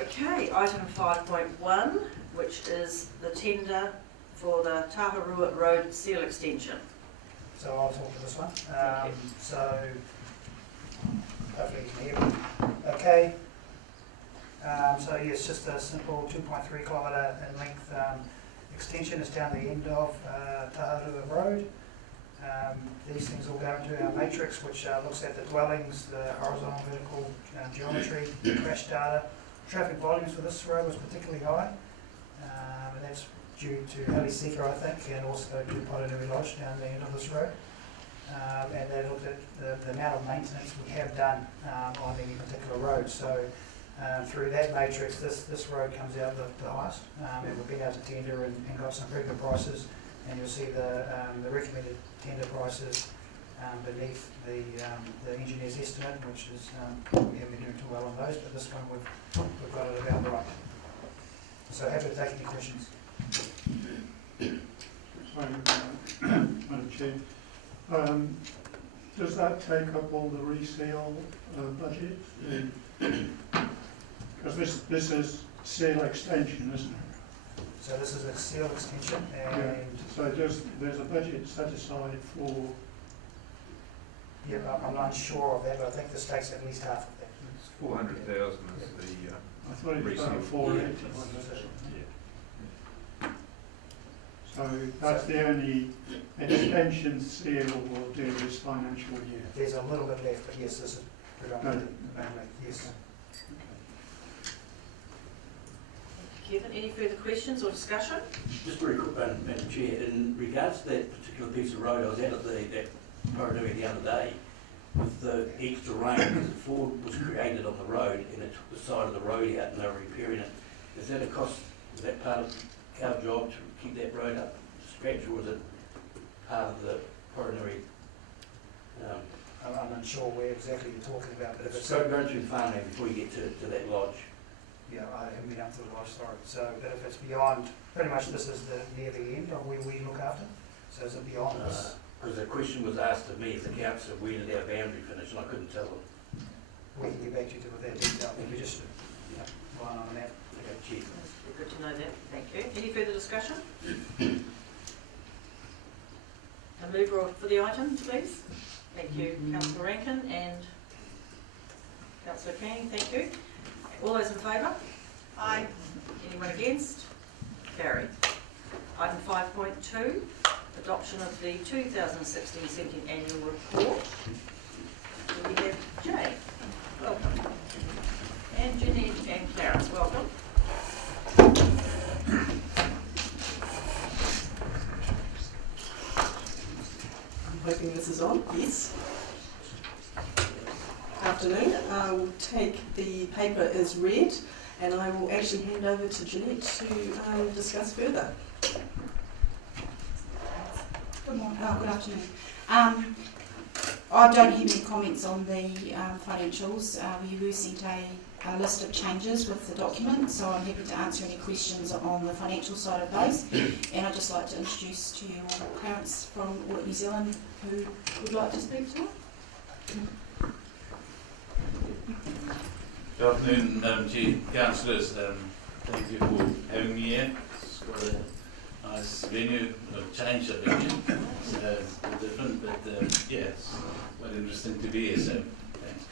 Okay, item 5.1, which is the tender for the Taharua Road seal extension. So I'll talk to this one. Thank you. So hopefully you can hear me okay. So yes, just a simple 2.3 kilometre in length extension. It's down the end of Taharua Road. These things all go into our matrix, which looks at the dwellings, the horizontal, vertical geometry, crash data. Traffic volumes for this road was particularly high, and that's due to Heli Seeker, I think, and also to Poronui Lodge down the end of this road. And they looked at the amount of maintenance we have done on any particular road. So through that matrix, this road comes out the highest, and we've been able to tender and got some pretty good prices. And you'll see the recommended tender prices beneath the engineer's estimate, which is we haven't been doing too well on those, but this one we've got it about right. So happy to take any questions. Sorry, Madam Chair. Does that take up all the resale budget? Because this is sale extension, isn't it? So this is a seal extension, and Yeah. So there's a budget set aside for. yeah, I'm not sure of that, but I think this takes at least half of that. It's 400,000 is the I thought it was resale. about 480. So that's the only extension seal will do this financial year. There's a little bit left, but yes, this is predominantly, yes. Kevin, any further questions or discussion? Just very quick one, Madam Chair. In regards to that particular piece of road, I was out at that Poronui the other day with the extra rain, because the ford was created on the road and it took the side of the road out and they were repairing it. Is that a cost, is that part of our job to keep that road up to scratch, or is it part of the Poronui? I'm unsure where exactly you're talking about, but if it's, Going through the farmland before you get to that lodge. yeah, I haven't been up to the lodge, sorry. So, but if it's beyond, pretty much this is near the end of where we look after. So is it beyond this? Because the question was asked of me as the council, where did our boundary finish, and I couldn't tell them. We can get back to you with that detail. If you just, line on that. Okay, cheers. It's good to know that. Thank you. Any further discussion? A mover for the item, please. Thank you, Councillor Rankin and Councillor King. Thank you. All those in favour? Aye. Anyone against? Carried. Item 5.2, adoption of the 2016-17 annual report. We have Jay. Welcome. And Jeanette and Clarence. Welcome. I'm hoping this is on. Yes. Afternoon. I will take the paper as read and I will actually hand over to Jeanette to discuss further. Good morning. Good afternoon. I don't have any comments on the financials. We were sent a list of changes with the document, so I'm happy to answer any questions on the financial side of those. And I'd just like to introduce to you Clarence from Audit New Zealand, who would like to speak to it. Good afternoon, Madam Chair, Councillors. Thank you for having me here. It's quite a nice venue, a change of venue. It's different, but yeah, it's quite interesting to be here, so thanks.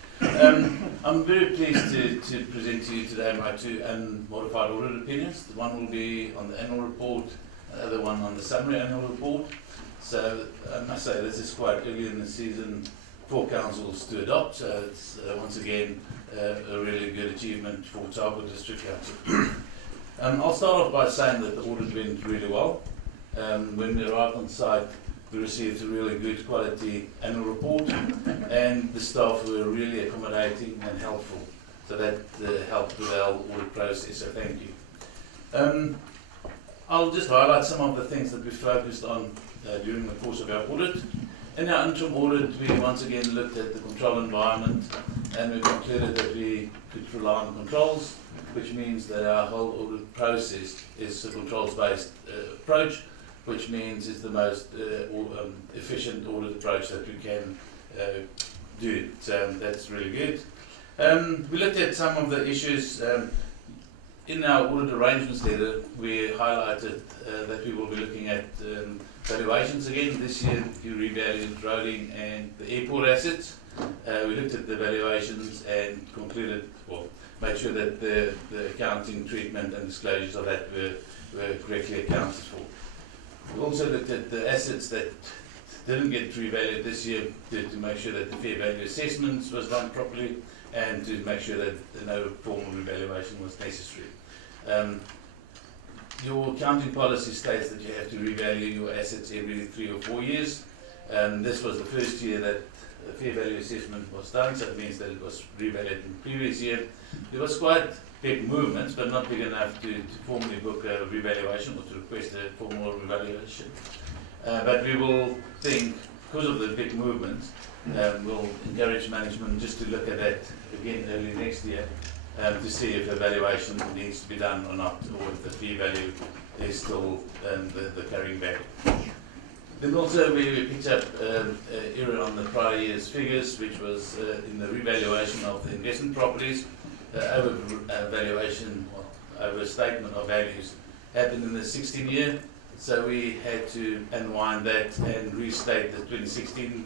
I'm very pleased to present to you today my two unmodified audit opinions. The one will be on the annual report, the other one on the summary annual report. So I must say this is quite early in the season for councils to adopt, so it's once again a really good achievement for Taupo District Council. I'll start off by saying that the audit went really well. When we arrived on site, we received a really good quality annual report, and the staff were really accommodating and helpful, so that helped with our audit process, so thank you. I'll just highlight some of the things that we focused on during the course of our audit. In our interim audit, we once again looked at the control environment, and we concluded that we could rely on controls, which means that our whole audit process is a controls-based approach, which means it's the most efficient audit approach that we can do. So that's really good. We looked at some of the issues in our audit arrangements letter, we highlighted that we will be looking at valuations again. This year, we revalued rolling and the airport assets. We looked at the valuations and concluded, well, made sure that the accounting treatment and disclosures of that were correctly accounted for. We also looked at the assets that didn't get revalued this year to make sure that the fair value assessments was done properly and to make sure that no formal revaluation was necessary. Your accounting policy states that you have to revalue your assets every 3 or 4 years. This was the first year that a fair value assessment was done, so it means that it was revalued in the previous year. There was quite big movements, but not big enough to formally book a revaluation or to request a formal revaluation. But we will think, because of the big movements, we'll encourage management just to look at that again early next year to see if a valuation needs to be done or not, or if the fee value is still the carrying value. Then also we picked up an error on the prior year's figures, which was in the revaluation of the investment properties. Overstatement of values happened in the 16 year, so we had to unwind that and restate the 2016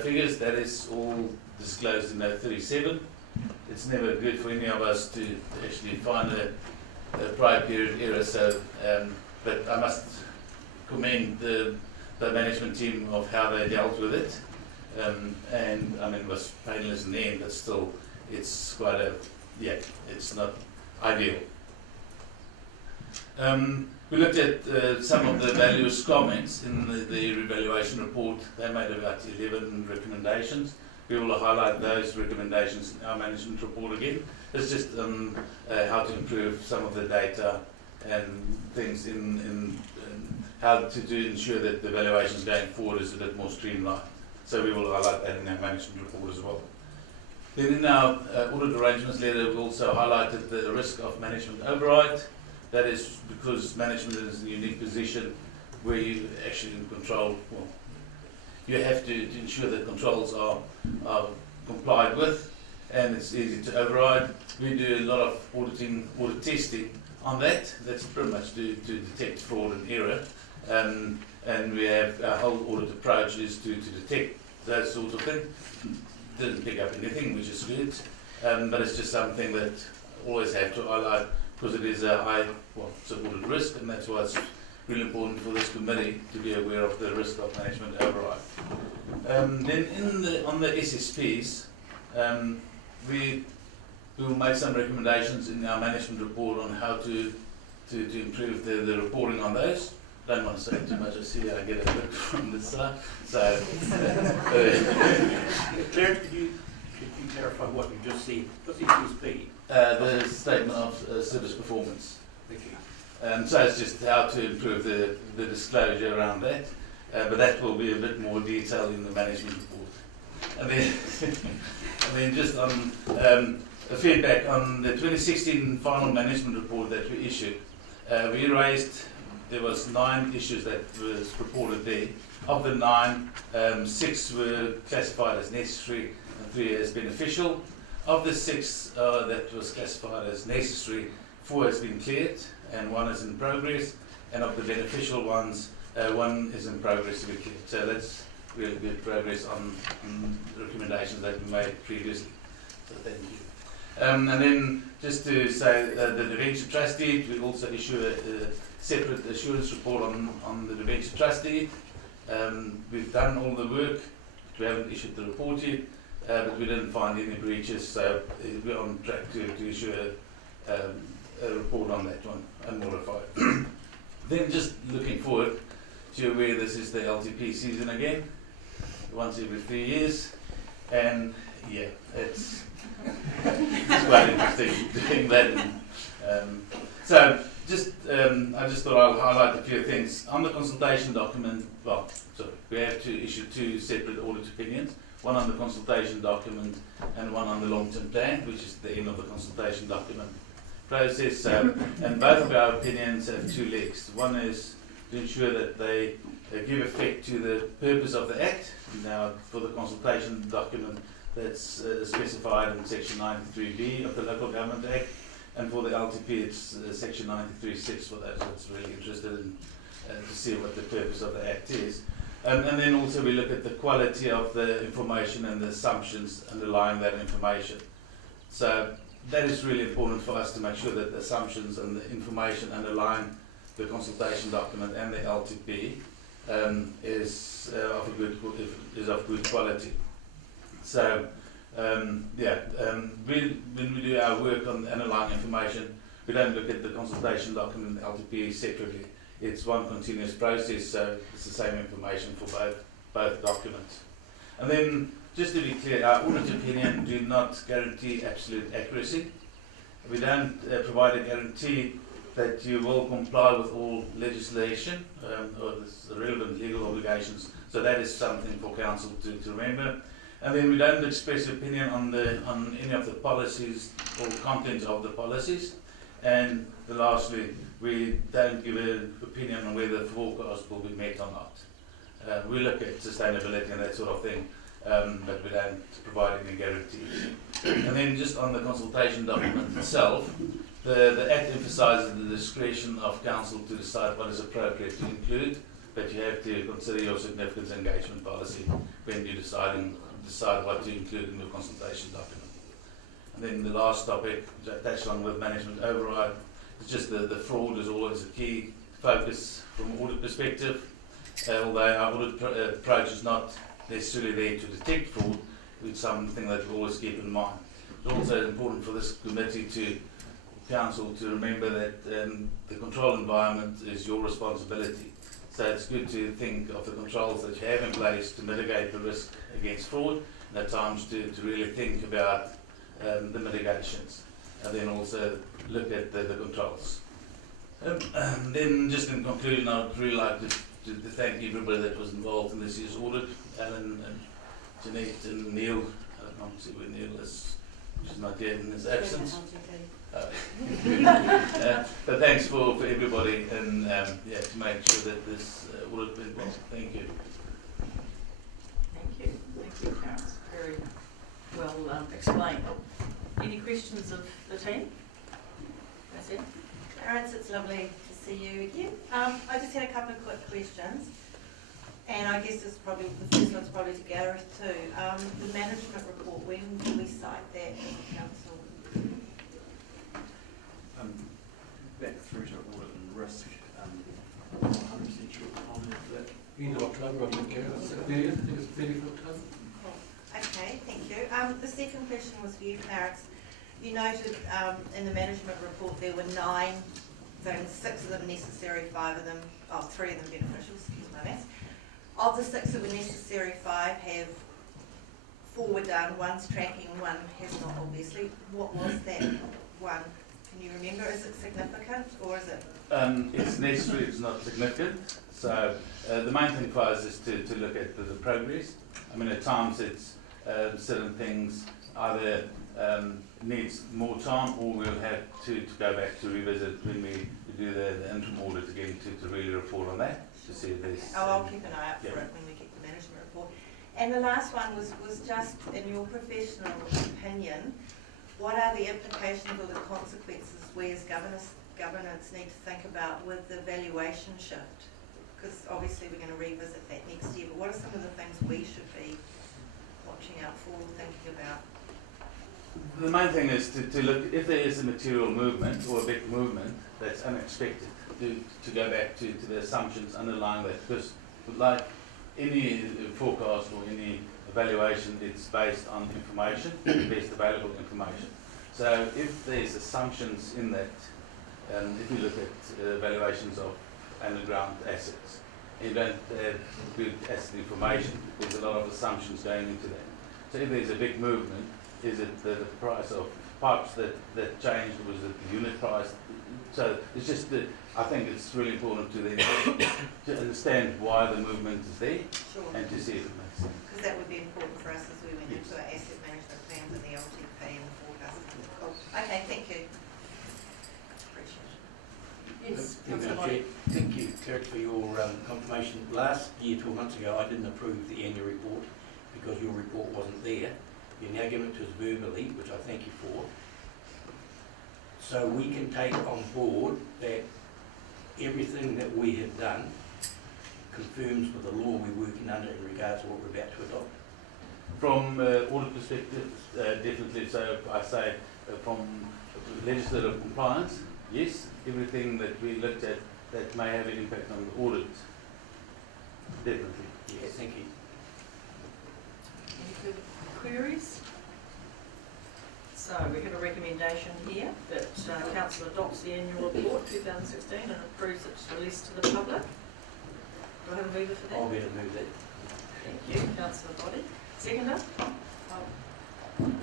figures. That is all disclosed in note 37. It's never good for any of us to actually find a prior period error, so but I must commend the management team of how they dealt with it, and I mean it was painless in the end, but still it's quite it's not ideal. We looked at some of the valuers' comments in the revaluation report. They made about 11 recommendations. We will highlight those recommendations in our management report again. It's just how to improve some of the data and things in how to ensure that the valuations going forward is a bit more streamlined. So we will highlight that in our management report as well. Then in our audit arrangements letter, we also highlighted the risk of management override. That is because management is in a unique position where you actually control, well, you have to ensure that controls are complied with, and it's easy to override. We do a lot of audit testing on that. That's pretty much to detect fraud and error. And we have our whole audit approach is to detect those sorts of things. Didn't pick up anything, which is good, but it's just something that always have to highlight because it is a high supported risk, and that's why it's really important for this committee to be aware of the risk of management override. Then on the SSPs, we will make some recommendations in our management report on how to improve the reporting on those. Don't want to say too much. I see I get a bit from this side. So, Claire, could you clarify what you just said? What's SSP? the statement of service performance. Thank you. So it's just how to improve the disclosure around that, but that will be a bit more detailed in the management report. And then just on a feedback on the 2016 final management report that we issued, we raised, there was 9 issues that was reported there. Of the 9, 6 were classified as necessary and 3 as beneficial. Of the 6 that was classified as necessary, 4 has been cleared and 1 is in progress. And of the beneficial ones, 1 is in progress to be cleared. So that's really good progress on the recommendations that we made previously. So thank you. And then just to say the debenture trust deed, we also issue a separate assurance report on the debenture trust deed. We've done all the work. We haven't issued the report yet, but we didn't find any breaches, so we're on track to issue a report on that one, unmodified. Then just looking forward, you're aware this is the LTP season again, once every 3 years, and yeah, it's quite interesting doing that. So just I just thought I'll highlight a few things. On the consultation document, we have to issue 2 separate audit opinions, one on the consultation document and one on the long-term plan, which is the end of the consultation document process. And both of our opinions have 2 legs. One is to ensure that they give effect to the purpose of the Act. Now, for the consultation document, that's specified in Section 93B of the Local Government Act. and for the LTP it's section 93.6 for those that's really interested in to see what the purpose of the Act is. And then also we look at the quality of the information and the assumptions underlying that information. So that is really important for us to make sure that the assumptions and the information underlying the consultation document and the LTP is of good quality. So when we do our work on the underlying information, we don't look at the consultation document and the LTP separately. It's one continuous process, so it's the same information for both documents. And then, just to be clear, our audit opinion do not guarantee absolute accuracy. We don't provide a guarantee that you will comply with all legislation or the relevant legal obligations. So that is something for Council to remember. And then we don't express opinion on any of the policies or content of the policies. And lastly, we don't give an opinion on whether the forecast will be met or not. We look at sustainability and that sort of thing, but we don't provide any guarantees. And then just on the consultation document itself, the Act emphasises the discretion of Council to decide what is appropriate to include, but you have to consider your significance engagement policy when you decide what to include in your consultation document. And then the last topic, which I touched on with management override, is just the fraud is always a key focus from an audit perspective. Although our audit approach is not necessarily there to detect fraud, it's something that we always keep in mind. It's also important for this committee to Council to remember that the control environment is your responsibility. So it's good to think of the controls that you have in place to mitigate the risk against fraud, and at times to really think about the mitigations, and then also look at the controls. Then just in conclusion, I would really like to thank everybody that was involved in this year's audit, Alan and Jeanette and Neil. I don't know where Neil is, she's not here in his absence. But thanks for everybody and to make sure that this audit went well. Thank you. Thank you, Clarence. Very well explained. Any questions of the team? That's it. Clarence, it's lovely to see you again. I just had a couple of quick questions, and I guess it's probably the first one's probably to Gareth too. The management report, when do we cite that as a council? Back through to audit and risk. 100% sure on that. End of October, I think. 30th, I think it's 30th of October. Cool. Okay, thank you. The second question was for you, Clarence. You noted in the management report there were 9, so 6 of them necessary, 5 of them, 3 of them beneficial, excuse my maths. Of the 6 that were necessary, 5 have 4 were done, 1's tracking, 1 has not obviously. What was that 1? Can you remember? Is it significant or is it? It's necessary, it's not significant. So the main thing for us is to look at the progress. I mean, at times it's certain things either needs more time, or we'll have to go back to revisit when we do the interim audit again to really report on that, to see if there's... I'll keep an eye out for it when we get the management report. And the last one was just, in your professional opinion, what are the implications or the consequences we as governance need to think about with the valuation shift? Because obviously we're going to revisit that next year, but what are some of the things we should be watching out for or thinking about? The main thing is to look, if there is a material movement or a big movement that's unexpected, to go back to the assumptions underlying that, because like any forecast or any evaluation, it's based on information, best available information. So if there's assumptions in that, if you look at evaluations of underground assets, you don't have good asset information, there's a lot of assumptions going into that. So if there's a big movement, is it the price of pipes that changed, or was it the unit price? So it's just that I think it's really important to then to understand why the movement is there, Sure. and to see if it makes sense. Because that would be important for us as we went into our asset management plans and the LTP and the forecast. Cool. Okay, thank you. Yes, Thank Councillor you, Lodge. Chair. Thank you, Kirk, for your confirmation. Last year, 12 months ago, I didn't approve the annual report because your report wasn't there. You're now giving it to us verbally, which I thank you for. so we can take on board that everything that we have done confirms with the law we're working under in regards to what we're about to adopt. From audit perspective, definitely. So I say from legislative compliance, yes, everything that we looked at that may have an impact on the audit, definitely. Yeah, thank you. Any further queries? So we have a recommendation here that council adopts the annual report 2016 and approves its release to the public. Do I have a mover for that? I'll be able to move that. Thank you, councillor Body. Seconder?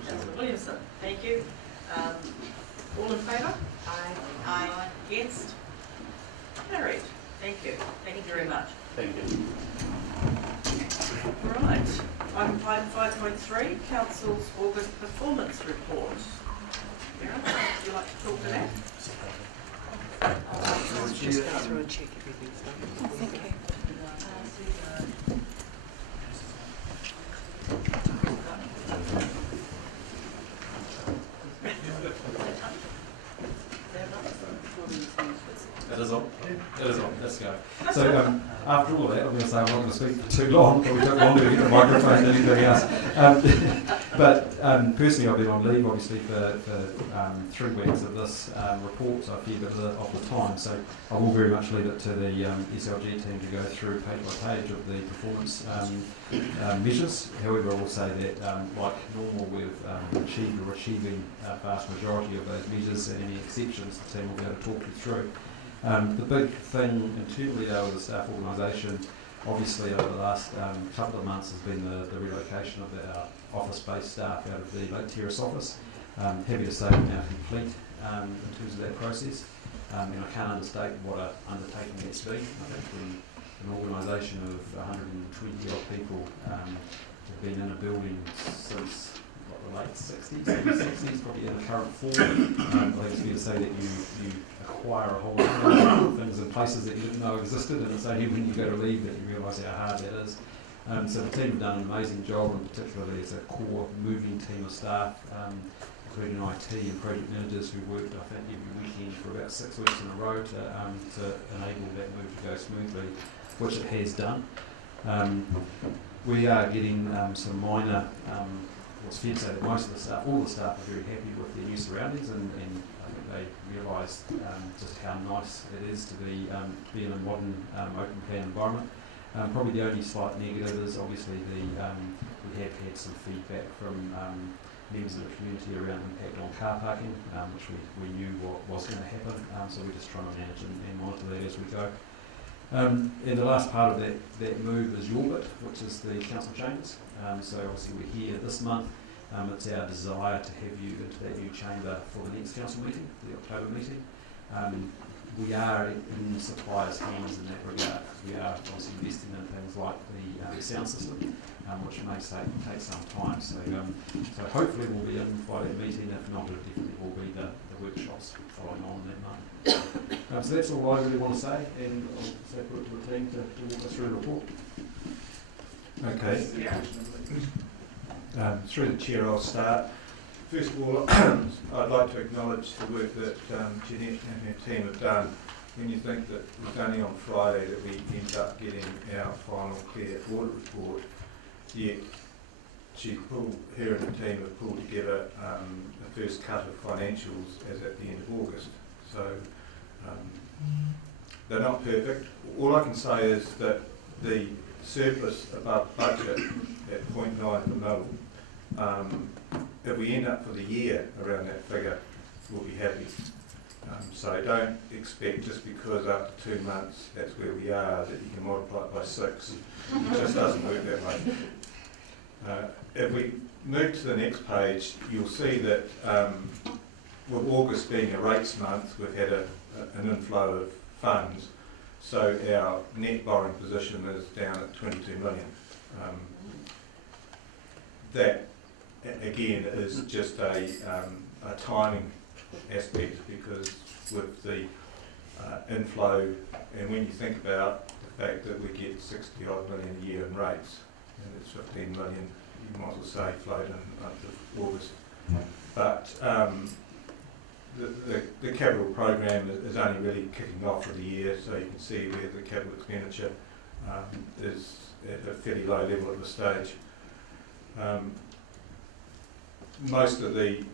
Councillor Williamson. Thank you. All in favour? Aye. Aye. Against? Carried. Thank you. Thank you very much. Thank you. Right. Item 5.3, Council's August performance report. Karen, would you like to talk to that? Just go through and check everything's done. Oh, thank you. That is on. That is on. Let's go. So after all that, I'm going to say I'm not going to speak for too long, but we took longer to get the microphone than anything else. But personally, I've been on leave, obviously, for 3 weeks of this report, so a fair bit of the time. So I will very much leave it to the SLG team to go through page by page of the performance measures. However, I will say that, like normal, we've achieved or achieving a vast majority of those measures, and any exceptions the team will be able to talk you through. The big thing internally though with the staff organisation, obviously over the last couple of months, has been the relocation of our office-based staff out of the Lake Terrace office. Happy to say we're now complete in terms of that process, and I can't understate what an undertaking that's been. I think when an organisation of 120 odd people have been in a building since the late 60s, probably in the current form. I think it's fair to say that you acquire a whole lot of things in places that you didn't know existed, and it's only when you go to leave that you realise how hard that is. So the team have done an amazing job, and particularly as a core moving team of staff, including IT and project managers who worked, I think, every weekend for about 6 weeks in a row to enable that move to go smoothly, which it has done. We are getting some minor, it's fair to say that most of the staff, all the staff are very happy with their new surroundings, and I think they realise just how nice it is to be in a modern open plan environment. Probably the only slight negative is obviously we have had some feedback from members of the community around impact on car parking, which we knew what was going to happen, so we're just trying to manage and monitor that as we go. And the last part of that move is your bit, which is the council chambers. So obviously we're here this month. It's our desire to have you into that new chamber for the next council meeting, the October meeting. We are in the supplier's hands in that regard, because we are obviously investing in things like the sound system, which may take some time. So hopefully we'll be in by that meeting. If not, it definitely will be the workshops following on that month. So that's all I really want to say, and I'll say put it to the team to walk us through the report. Okay. Through the chair, I'll start. First of all, I'd like to acknowledge the work that Jeanette and her team have done. When you think that it was only on Friday that we ended up getting our final clear audit report, yet her and her team have pulled together the first cut of financials as at the end of August. So they're not perfect. All I can say is that the surplus above budget at 0.9 per mil, if we end up for the year around that figure, we'll be happy. So don't expect just because after 2 months that's where we are that you can multiply it by 6. It just doesn't work that way. If we move to the next page, you'll see that with August being a rates month, we've had an inflow of funds. So our net borrowing position is down at 22 million. That again is just a timing aspect, because with the inflow, and when you think about the fact that we get 60 odd million a year in rates, and it's 15 million, you might as well say flowed in up to August. But the capital program is only really kicking off for the year, so you can see where the capital expenditure is at a fairly low level at this stage. Most of the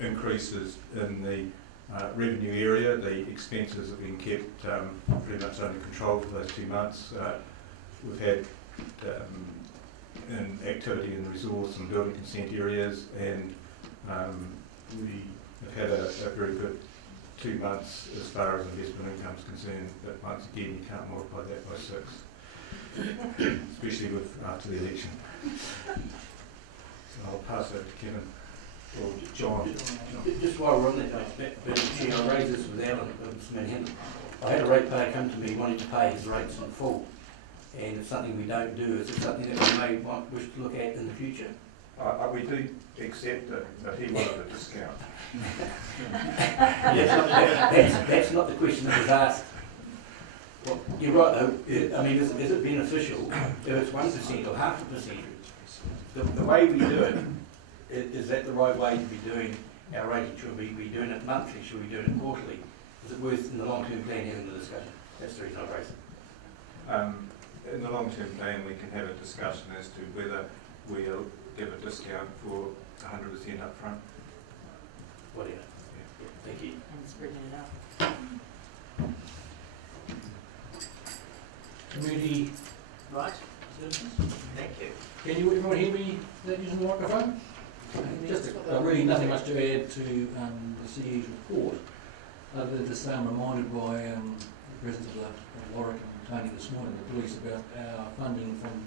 increases in the revenue area, the expenses have been kept pretty much under control for those 2 months. We've had in activity in resource and building consent areas, and we have had a very good 2 months as far as investment income is concerned, but once again you can't multiply that by 6, especially with after the election. So I'll pass over to Kevin or John. Just while we're on that, but Chair, I raised this with Alan, Mr. Manhattan. I had a ratepayer come to me wanting to pay his rates in full, and it's something we don't do. Is it something that we may wish to look at in the future? We do accept it, but he wanted a discount. Yes, that's not the question that was asked. Well, you're right though. I mean, is it beneficial if it's 1% or 0.5%? The way we do it, is that the right way to be doing our rating? Should we be doing it monthly? Should we be doing it quarterly? Is it worth in the long-term plan having the discussion? That's the reason I raised it. In the long-term plan, we can have a discussion as to whether we'll give a discount for 100% up front. Whatever. Thank you. And spreading it out. Community Right, citizens. thank you. Can you everyone hear me using the microphone? Just really nothing much to add to the CE's report, other than to say I'm reminded by the presence of Warwick and Tony this morning, the police, about our funding from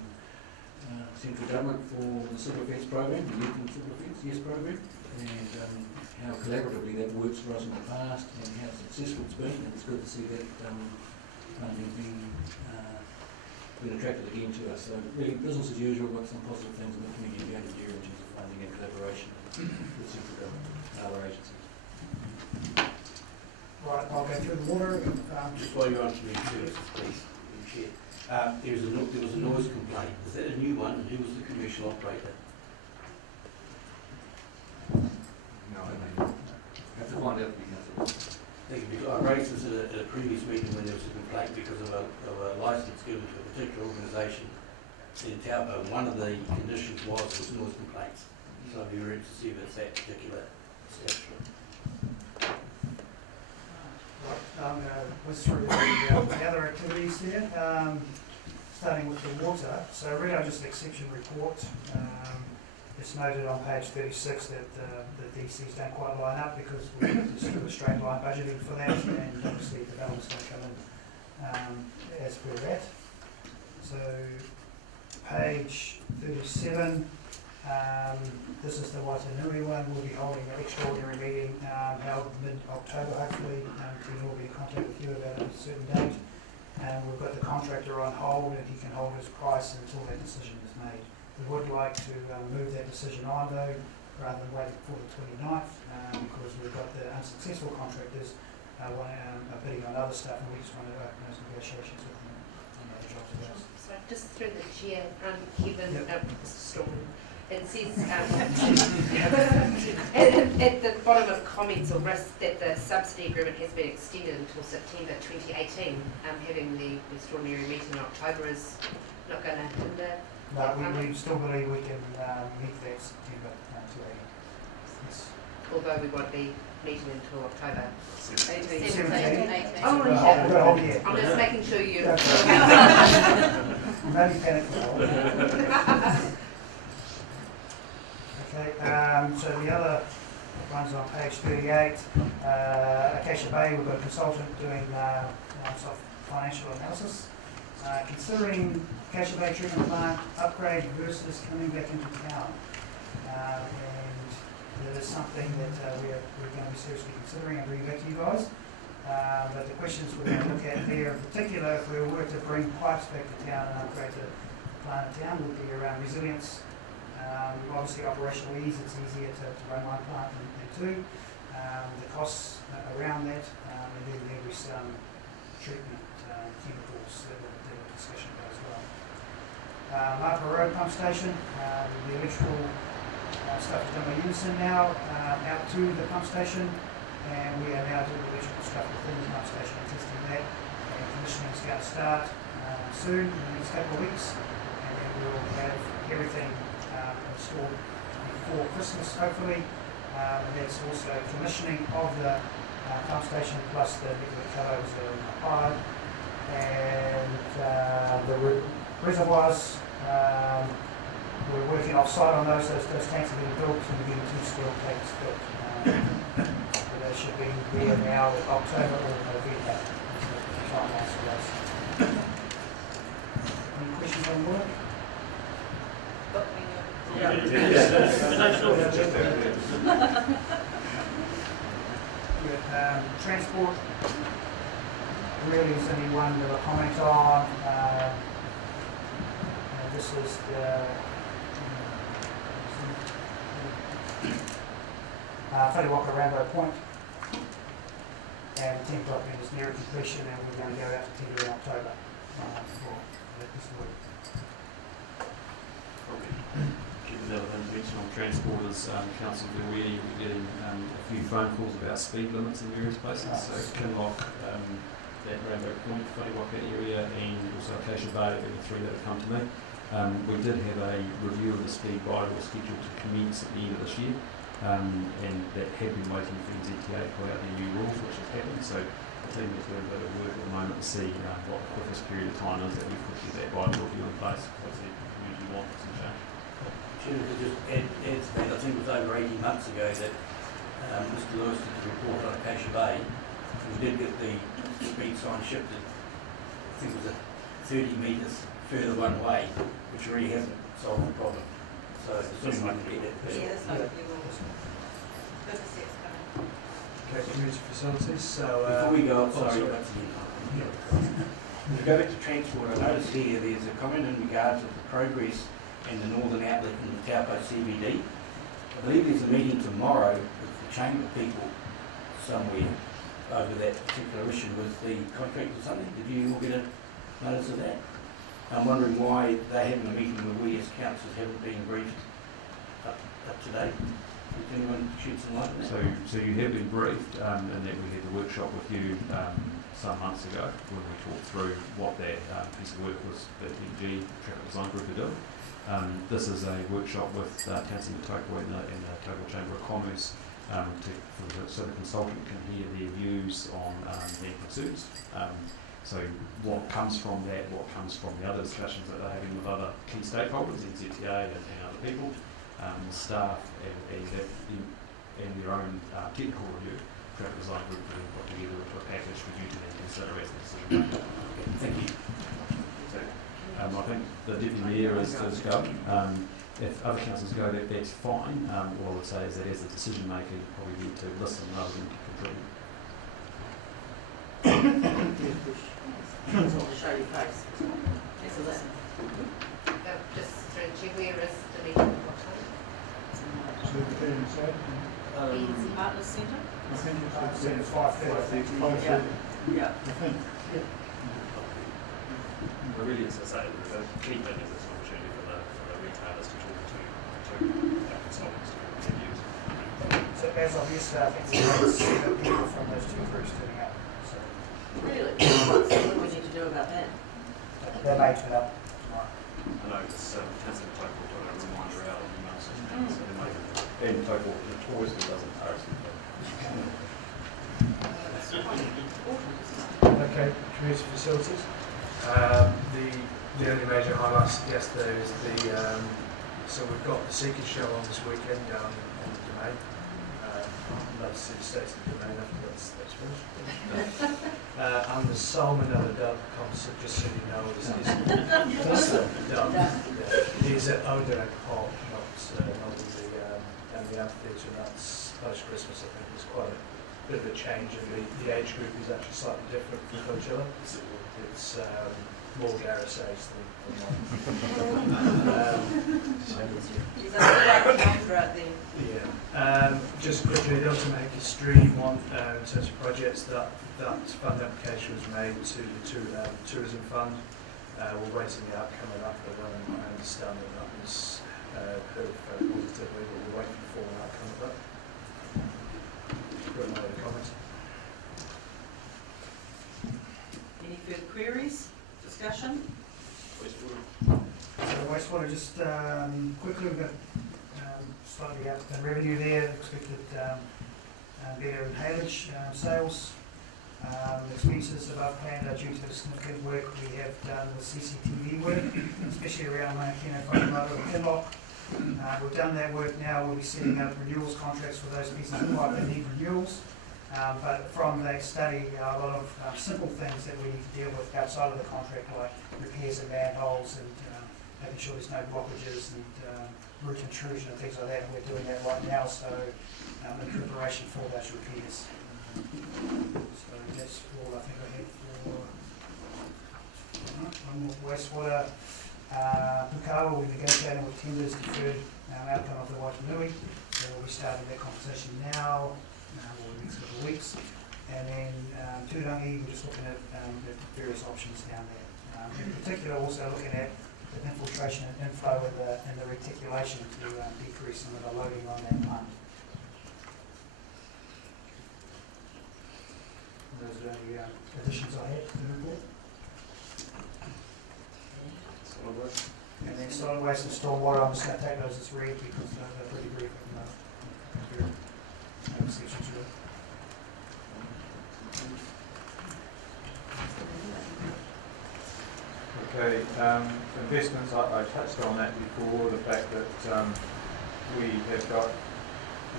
central government for the civil offence program, the Youth and Civil Offence YES program, and how collaboratively that works for us in the past and how successful it's been, and it's good to see that funding being attracted again to us. So really business as usual, but some positive things in the community going to do in terms of funding and collaboration with central government and other agencies. Right, I'll go through the water. Just while you're on community services, please, Chair. There was a noise complaint. Is that a new one, and who was the commercial operator? No, I mean, Have to find out because Thank you. I raised this at a previous meeting when there was a complaint because of a licence given to a particular organisation in Taupo. One of the conditions was noise complaints. So I'd be very interested to see if it's that particular establishment. Right, I'm going to whiz through the other activities here, starting with the water. So really I just exception report. It's noted on page 36 that the DCs don't quite line up because we just do a straight line budgeting for that, and obviously development's going to come in as per that. So page 37, this is the Waitanui one. We'll be holding an extraordinary meeting held mid-October hopefully. Tina will be in contact with you about a certain date. And we've got the contractor on hold, and he can hold his price until that decision is made. We would like to move that decision on though, rather than waiting for the 29th, because we've got the unsuccessful contractors are bidding on other stuff, and we just want to open those negotiations with them on other jobs of ours. So just through the chair, Kevin, Yep. Mr. Storm, it says at the bottom of comments or risks that the subsidy agreement has been extended until September 2018. Having the extraordinary meeting in October is not going to hinder. No, we still believe we can meet that September 2018. Yes. Although we won't be meeting until October 18. 17. Oh, We've got a whole year. I'm just making sure you. Maybe panic for a while. Okay, so the other one's on page 38. Acacia Bay, we've got a consultant doing some financial analysis. Considering Acacia Bay treatment plant upgrade versus coming back into town. And that is something that we're going to be seriously considering and bringing back to you guys. But the questions we're going to look at there in particular, if we were to bring pipes back to town and upgrade the plant in town, would be around resilience. Obviously operational ease, it's easier to run one plant than two. The costs around that, and then there will be some treatment chemicals that we'll discussion about as well. Marpa Road pump station, the electrical stuff is done by Unison now, out to the pump station. and we are now doing the electrical stuff within the pump station and testing that. And commissioning is going to start soon, in the next couple of weeks, and then we'll have everything installed before Christmas, hopefully. And that's also commissioning of the pump station plus the regular fellows that are required. And the reservoirs, we're working off-site on those tanks are being built and we're getting 2 steel tanks built. So they should be there now in October or November. Timelines for those. Any questions on work? Transport really is only one that I'll comment on. This is the Whetiwaka Rambo Point, and the 10 document is near completion, and we're going to go out to tender in October for this work. Given that I've mentioned on transporters, council are aware we're getting a few phone calls about speed limits in various places. So Kinloch, that Rambo Point, Whetiwaka area, and also Acacia Bay are the 3 that have come to me. We did have a review of the speed bylaw scheduled to commence at the end of this year, and that had been waiting for NZTA to put out their new rules, which has happened. So the team is doing a bit of work at the moment to see what the quickest period of time is that we could get that bylaw review in place. Because the community wants some change. To just add to that, I think it was over 18 months ago that Mr. Lewis did the report on Acacia Bay. We did get the speed sign shifted. I think it was 30 metres further one way, which really hasn't solved the problem. So as soon as we can get it. Yeah, that's hopefully will. Good to see it's coming. Okay, community facilities. So Before we go, sorry, once again. If we go back to transport, I notice here there's a comment in regards to the progress and the northern outlet in the Taupo CBD. I believe there's a meeting tomorrow with the chamber people somewhere over that particular issue with the contract or something. Did you all get a notice of that? I'm wondering why they're having a meeting where we as councillors haven't been briefed up to date. Did anyone shoot some light on that? So you have been briefed, and that we had the workshop with you some months ago when we talked through what that piece of work was that EG Traffic Design Group are doing. This is a workshop with Townsend Motoko and the Taupo Chamber of Commerce so the consultant can hear their views on their concerns. So what comes from that, what comes from the other discussions that they're having with other key stakeholders, NZTA and other people, staff and their own technical review, Traffic Design Group will put together into a package for you to then consider as a decision maker. Thank you. I think the Deputy Mayor is go. If other councillors go, that's fine. All I would say is that as a decision maker, you probably need to listen rather than to contribute. Show your face. Just listen. Just through the chair, where is the meeting? What time? Beans Partners Centre? I think It's 5:30. Yeah. I think. But really, as I say, the key thing is it's an opportunity for the retailers to talk to our consultants to get views. So as of yesterday, I think we had 7 people from those 2 groups turning up. So Really? What do we need to do about that? they may turn up tomorrow. I know it's Townsend Motoko put a reminder out on emails, so they might. And Taupo notoriously doesn't post. Okay, community facilities. The only major highlights yesterday is so we've got the Seeker show on this weekend down in the Domain. Let's see the states of the Domain after that's finished. And the Salmonella Dub concert, just so you know, is done. He's at Odenak Hall, not in the amphitheatre, and that's post-Christmas. I think it's quite a bit of a change, and the age group is actually slightly different from Coachella. It's more Gareth age than mine. Is that the calendar out there? Yeah. Just quickly, the Ultimate Stream one, in terms of projects, that fund application was made to the Tourism Fund. We're waiting the outcome of that, but I understand that was heard very positively, but we're waiting for the outcome of that. Got no other comments? queries, discussion? So wastewater, just quickly, we've got slightly up in revenue there, expected better haulage sales. Expenses above plan are due to the significant work we have done with CCTV work, especially around Manakino, Whakamotu and Kinloch. We've done that work now, we'll be setting up renewals contracts for those pieces of pipe that need renewals. But from that study, a lot of simple things that we need to deal with outside of the contract, like repairs of manholes and making sure there's no blockages and root intrusion and things like that, and we're doing that right now, so in preparation for those repairs. So that's all I think I had for one more wastewater. Pukawa, we're negotiating with tenders deferred outcome of the Waitanui, so we'll be starting that conversation now, or the next couple of weeks. And then Turangi, we're just looking at the various options down there. In particular, also looking at the infiltration and inflow and the reticulation to decrease some of the loading on that plant. Those are the additions I had to the report. And then solid waste and stormwater, I'm just going to take those as read because they're pretty brief at the sections really. Okay, investments, I touched on that before, the fact that we have got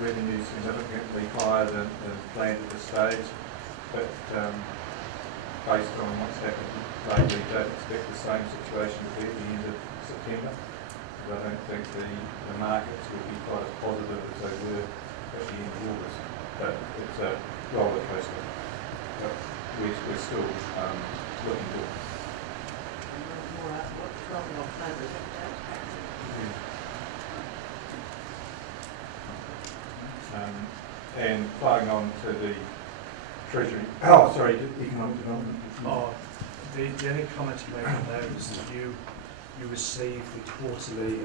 revenue significantly higher than planned at this stage, but based on what's happened lately, don't expect the same situation to be at the end of September. I don't think the markets will be quite as positive as they were at the end of August, but it's a roller coaster. But we're still looking good. And flying on to the Treasury, economic development. The only comment to make on there is that you receive the quarterly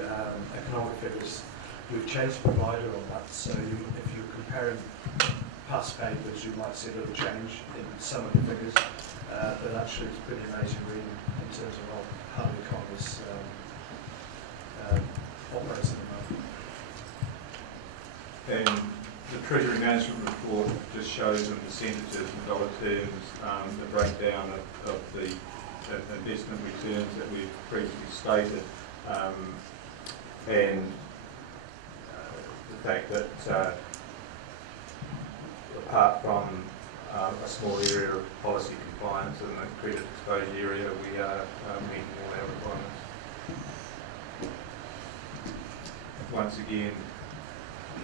economic figures. We've changed provider on that, so if you're comparing past papers, you might see a little change in some of the figures, but actually it's pretty amazing reading in terms of how the economy's operates at the moment. And the Treasury Management Report just shows in percentages and dollar terms the breakdown of the investment returns that we've previously stated, and the fact that apart from a small area of policy compliance and the credit exposure area, we are meeting all our requirements. Once again,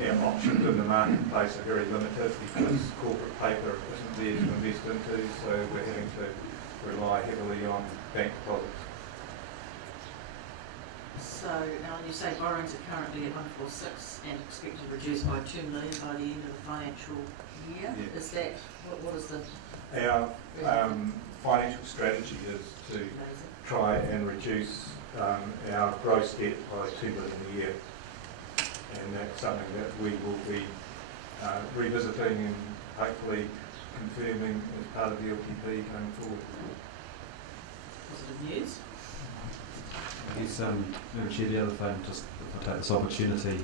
our options in the marketplace are very limited because corporate paper isn't there to invest into, so we're having to rely heavily on bank deposits. So, Alan, you say borrowings are currently at 146 and expected to reduce by 2 million by the end of the financial year. Yeah. Is that, what is the... Our financial strategy is to try and reduce our gross debt by 2 million a year. And that's something that we will be revisiting and hopefully confirming as part of the LTP going forward. Positive news? Yes, Madam Chair, the other thing, just if I take this opportunity,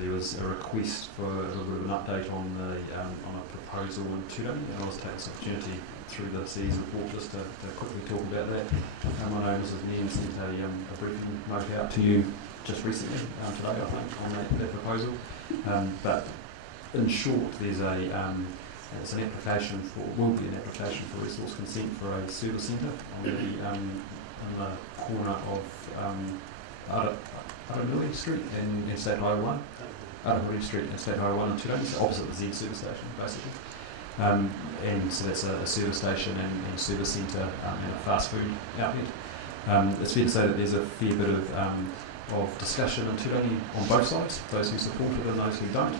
there was a request for a little bit of an update on a proposal in Turangi, and I was taking this opportunity through the CE's report just to quickly talk about that. I know Mrs. Nian sent a briefing note out to you just recently, today I think, on that proposal. But in short, there's it's an application will be an application for resource consent for a service centre on in the corner of Aranui Street in State Highway 1. Aranui Street in State Highway 1 in Turangi, so opposite the Z service station basically. And so that's a service station and service centre and a fast food outlet. It's fair to say that there's a fair bit of discussion in Turangi on both sides, those who support it and those who don't.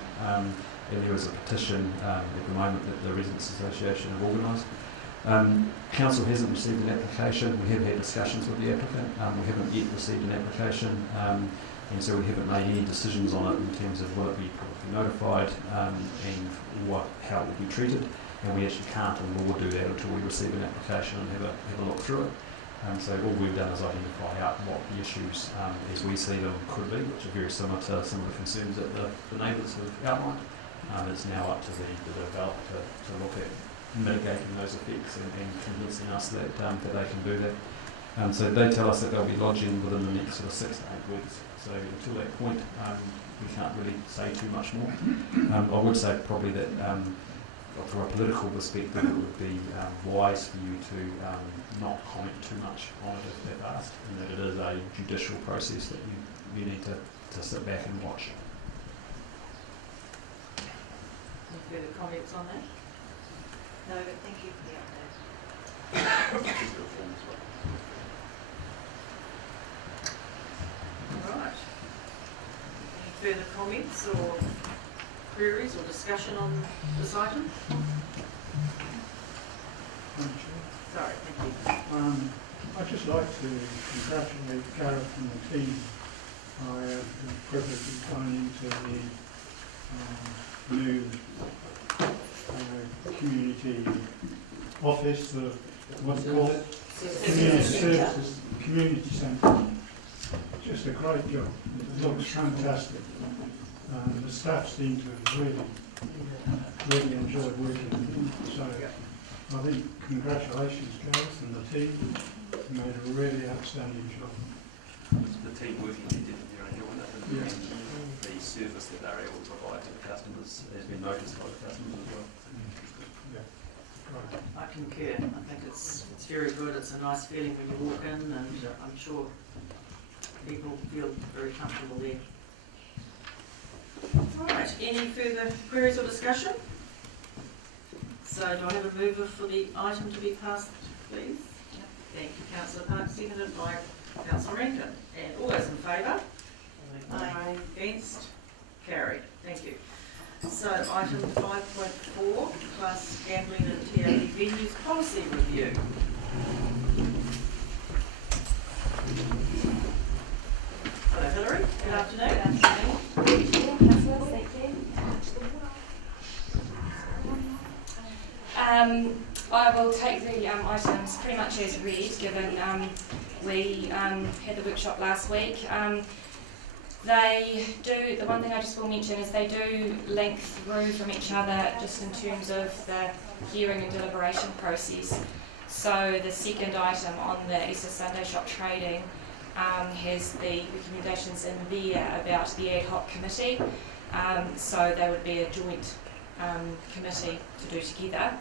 And there is a petition at the moment that the Residents Association have organised. Council hasn't received an application. We have had discussions with the applicant. We haven't yet received an application. and so we haven't made any decisions on it in terms of will it be publicly notified and how it will be treated, and we actually can't in law do that until we receive an application and have a look through it. So all we've done is identify out what the issues as we see them could be, which are very similar to some of the concerns that the neighbours have outlined. It's now up to the developer to look at mitigating those effects and convincing us that they can do that. So they tell us that they'll be lodging within the next sort of 6 to 8 weeks. So until that point, we can't really say too much more. I would say probably that from a political perspective, it would be wise for you to not comment too much on it if they've asked, and that it is a judicial process that you need to sit back and watch. Any further comments on that? No, but thank you for the update. All right. Any further comments or queries or discussion on this item? Sorry, thank you. I'd just like to congratulate Gareth and the team. I have the privilege of going into the new community office, what's it called? Community Services, Community Centre. Just a great job. It looks fantastic. The staff seem to have really enjoyed working with them. So I think congratulations, Gareth and the team. You made a really outstanding job. The team working there definitely enjoying it, and the service that they're able to provide to the customers has been noticed by the customers as well. I concur. I think it's very good. It's a nice feeling when you walk in, and I'm sure people feel very comfortable there. All right. Any further queries or discussion? So do I have a mover for the item to be passed, please? Thank you, Councillor Park, seconded by Councillor Rankin. And all those in favour? Aye. Against? Carried. Thank you. So item 5.4, Class Gambling and TAB Venues Policy Review. Hello Hilary, good afternoon. Good afternoon. Thank you. I will take the items pretty much as read, given we had the workshop last week. They do, the one thing I just will mention is they do link through from each other just in terms of the hearing and deliberation process. So the second item on the Easter Sunday shop trading has the recommendations in there about the ad hoc committee. So they would be a joint committee to do together.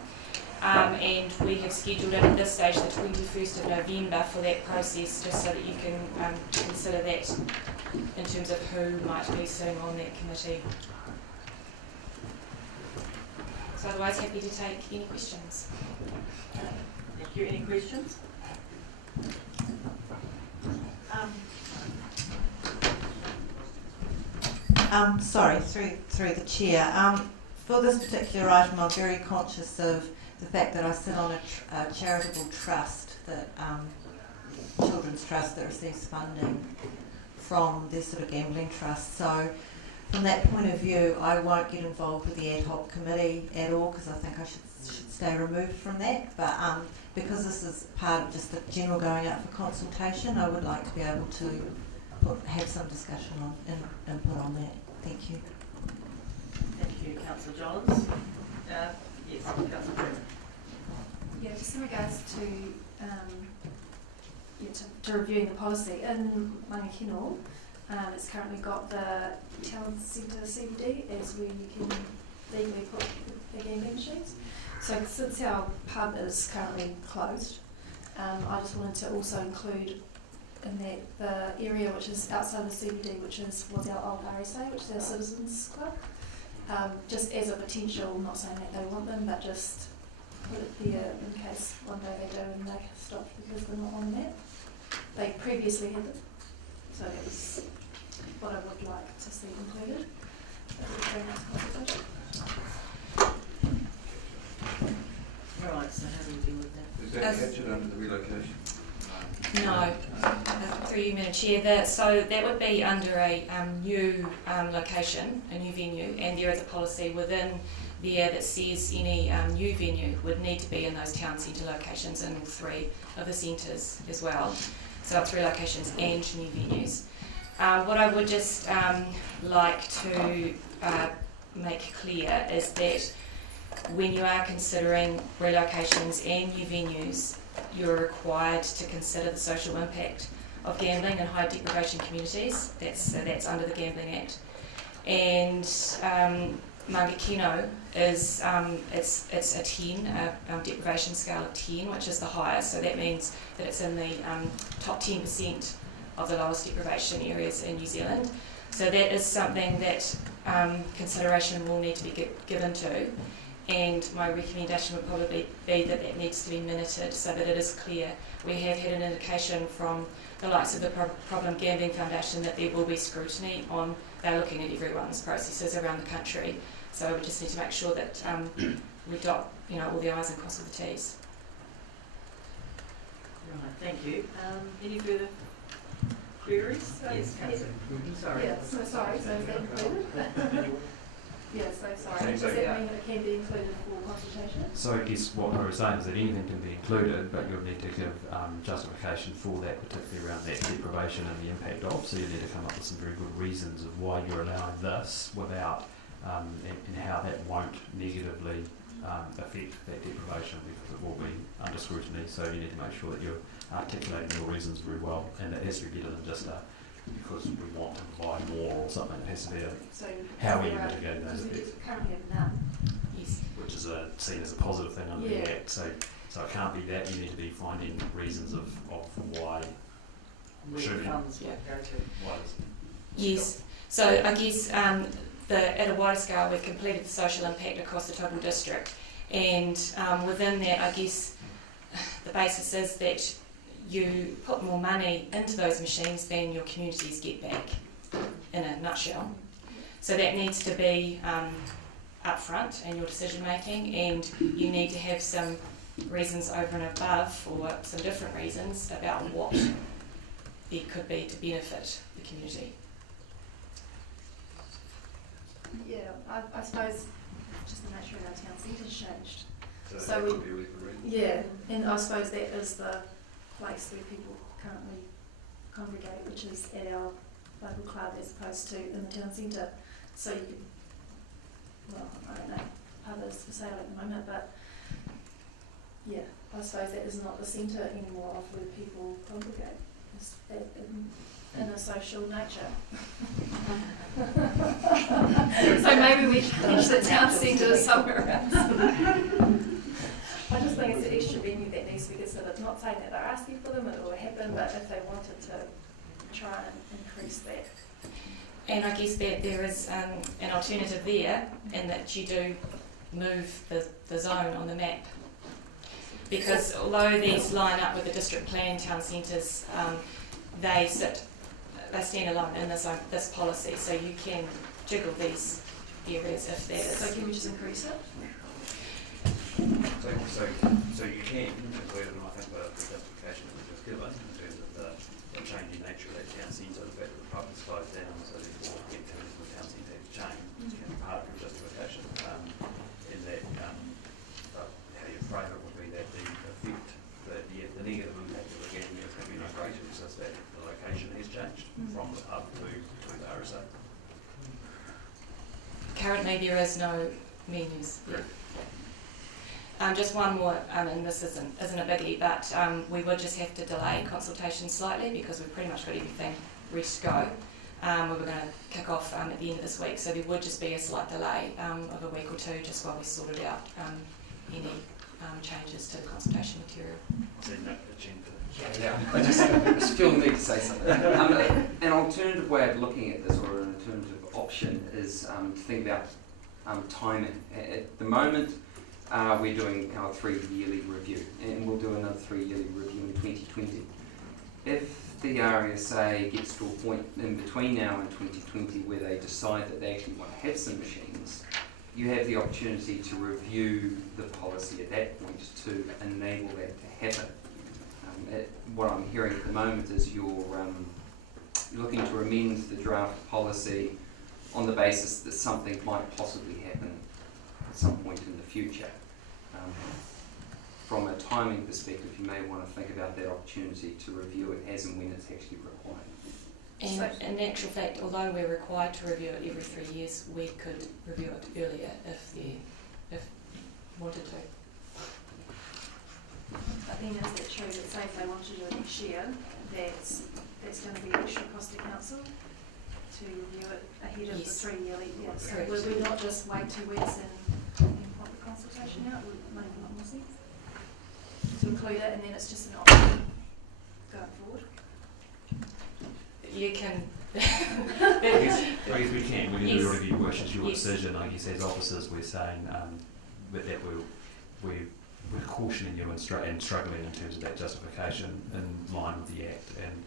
And we have scheduled it at this stage the 21st of November for that process, just so that you can consider that in terms of who might be sitting on that committee. So otherwise happy to take any questions. Thank you. Any questions? Sorry, through the chair. For this particular item, I'm very conscious of the fact that I sit on a charitable trust, that children's trust that receives funding from this sort of gambling trust. So from that point of view, I won't get involved with the ad hoc committee at all, because I think I should stay removed from that. But because this is part of just the general going out for consultation, I would like to be able to have some discussion on and input on that. Thank you. Thank you, Councillor Johns. Yes, Councillor Freeman. Yeah, just in regards to reviewing the policy in Mangakino, it's currently got the town centre CBD as where you can legally put the gambling machines. So since our pub is currently closed, I just wanted to also include in that the area which is outside of the CBD, which was our old RSA, which is our Citizens Club, just as a potential, not saying that they want them, but just put it there in case one day they do and they stop because they're not on the map. They previously had them, so that was what I would like to see included. That would bring us consultation. Right, so how do we deal with that? Is that captured under the relocation? No, through you, Madam Chair. So that would be under a new location, a new venue, and there is a policy within there that says any new venue would need to be in those town centre locations in all three of the centres as well. So 3 locations and new venues. What I would just like to make clear is that when you are considering relocations and new venues, you're required to consider the social impact of gambling in high deprivation communities. That's under the Gambling Act. And Mangakino is it's a 10, a deprivation scale of 10, which is the highest. So that means that it's in the top 10% of the lowest deprivation areas in New Zealand. So that is something that consideration will need to be given to. And my recommendation would probably be that that needs to be minuted so that it is clear. We have had an indication from the likes of the Problem Gambling Foundation that there will be scrutiny on, they're looking at everyone's processes around the country. So we just need to make sure that we dot all the I's and cross all the T's. Right, thank you. Any further queries? Yes, Councillor. Sorry. Yeah, so sorry, so is that included? Yeah, so sorry. Does that mean that it can be included for consultation? So I guess what I was saying is that anything can be included, but you'll need to give justification for that, particularly around that deprivation and the impact of. So you need to come up with some very good reasons of why you're allowing this without, and how that won't negatively affect that deprivation, because it will be under scrutiny. So you need to make sure that you're articulating your reasons very well, and it has to be better than just because we want to provide more or something. It has to be how we mitigate those effects. Currently have none. Yes. Which is seen as a positive thing under the Act. So it can't be that. You need to be finding reasons of why. Where the funds go to. Yes. So I guess at a wider scale, we've completed the social impact across the total district, and within that, I guess the basis is that you put more money into those machines than your communities get back, in a nutshell. So that needs to be upfront in your decision making, and you need to have some reasons over and above, or some different reasons about what there could be to benefit the community. Yeah, I suppose just the nature of our town centre's changed. So that could be really good reason. Yeah, and I suppose that is the place where people currently congregate, which is at our local club as opposed to in the town centre. So you could, well, I don't know, others for sale at the moment, but yeah, I suppose that is not the centre anymore of where people congregate. It's in a social nature. So maybe we change the town centre somewhere else. I just think it's an extra venue that needs to be considered. Not saying that they're asking for them, it will happen, but if they wanted to try and increase that. And I guess that there is an alternative there, in that you do move the zone on the map. Because although these line up with the district plan town centres, they stand alone in this policy, so you can jiggle these areas if that is. So can we just increase it? So you can include, and I think the justification that was just given in terms of the changing nature of that town centre, the fact that the pub is closed down, so therefore the activities of the town centre have changed, can be part of your justification. In that, how you frame it would be that the effect, the negative impact of the gambling is going to be no greater, it's just that the location has changed from the pub to the RSA. Currently there is no menus. Just one more, and this isn't a biggie, but we would just have to delay consultation slightly because we've pretty much got everything ready to go. We were going to kick off at the end of this week, so there would just be a slight delay of a week or two just while we sorted out any changes to the consultation material. Yeah, I just feel the need to say something. An alternative way of looking at this, or an alternative option, is to think about timing. At the moment, we're doing our 3-yearly review, and we'll do another 3-yearly review in 2020. If the RSA gets to a point in between now and 2020 where they decide that they actually want to have some machines, you have the opportunity to review the policy at that point to enable that to happen. What I'm hearing at the moment is you're looking to amend the draft policy on the basis that something might possibly happen at some point in the future. From a timing perspective, you may want to think about that opportunity to review it as and when it's actually required. And in actual fact, although we're required to review it every 3 years, we could review it earlier if wanted to. But then is it true that say if they want to do it next year, that's going to be extra cost to council to review it ahead of the 3 year lead year? So Correct. would we not just wait 2 weeks and put the consultation out? Would it make a lot more sense to include it, and then it's just an option going forward? You can. I guess we can. We can do a Yes. review, which is your Yes. decision. I guess as officers, we're saying that we're cautioning you and struggling in terms of that justification in line with the Act, and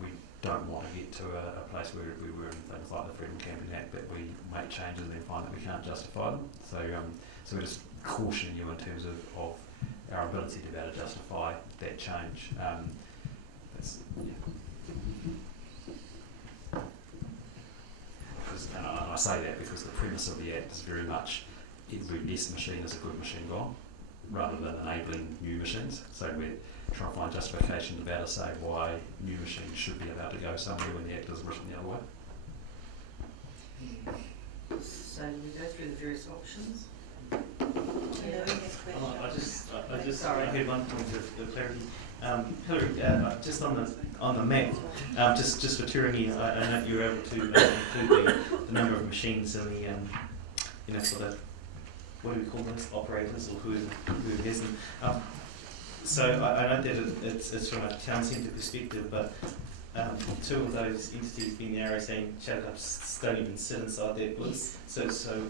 we don't want to get to a place where we were in things like the Freedom Camping Act that we make changes and then find that we can't justify them. So we're just cautioning you in terms of our ability to be able to justify that change. And I say that because the premise of the Act is very much every less machine is a good machine gone, rather than enabling new machines. So we're trying to find justification to be able to say why new machines should be allowed to go somewhere when the Act is written the other way. So we go through the various options. I just had one point of clarity. Hillary, just on the map, just for touring, I know you were able to include the number of machines in the for the, what do we call those, operators, or who has them. So I know that it's from a town centre perspective, but two of those entities being the RSA and Chatterhubs don't even sit inside that book. Yes. So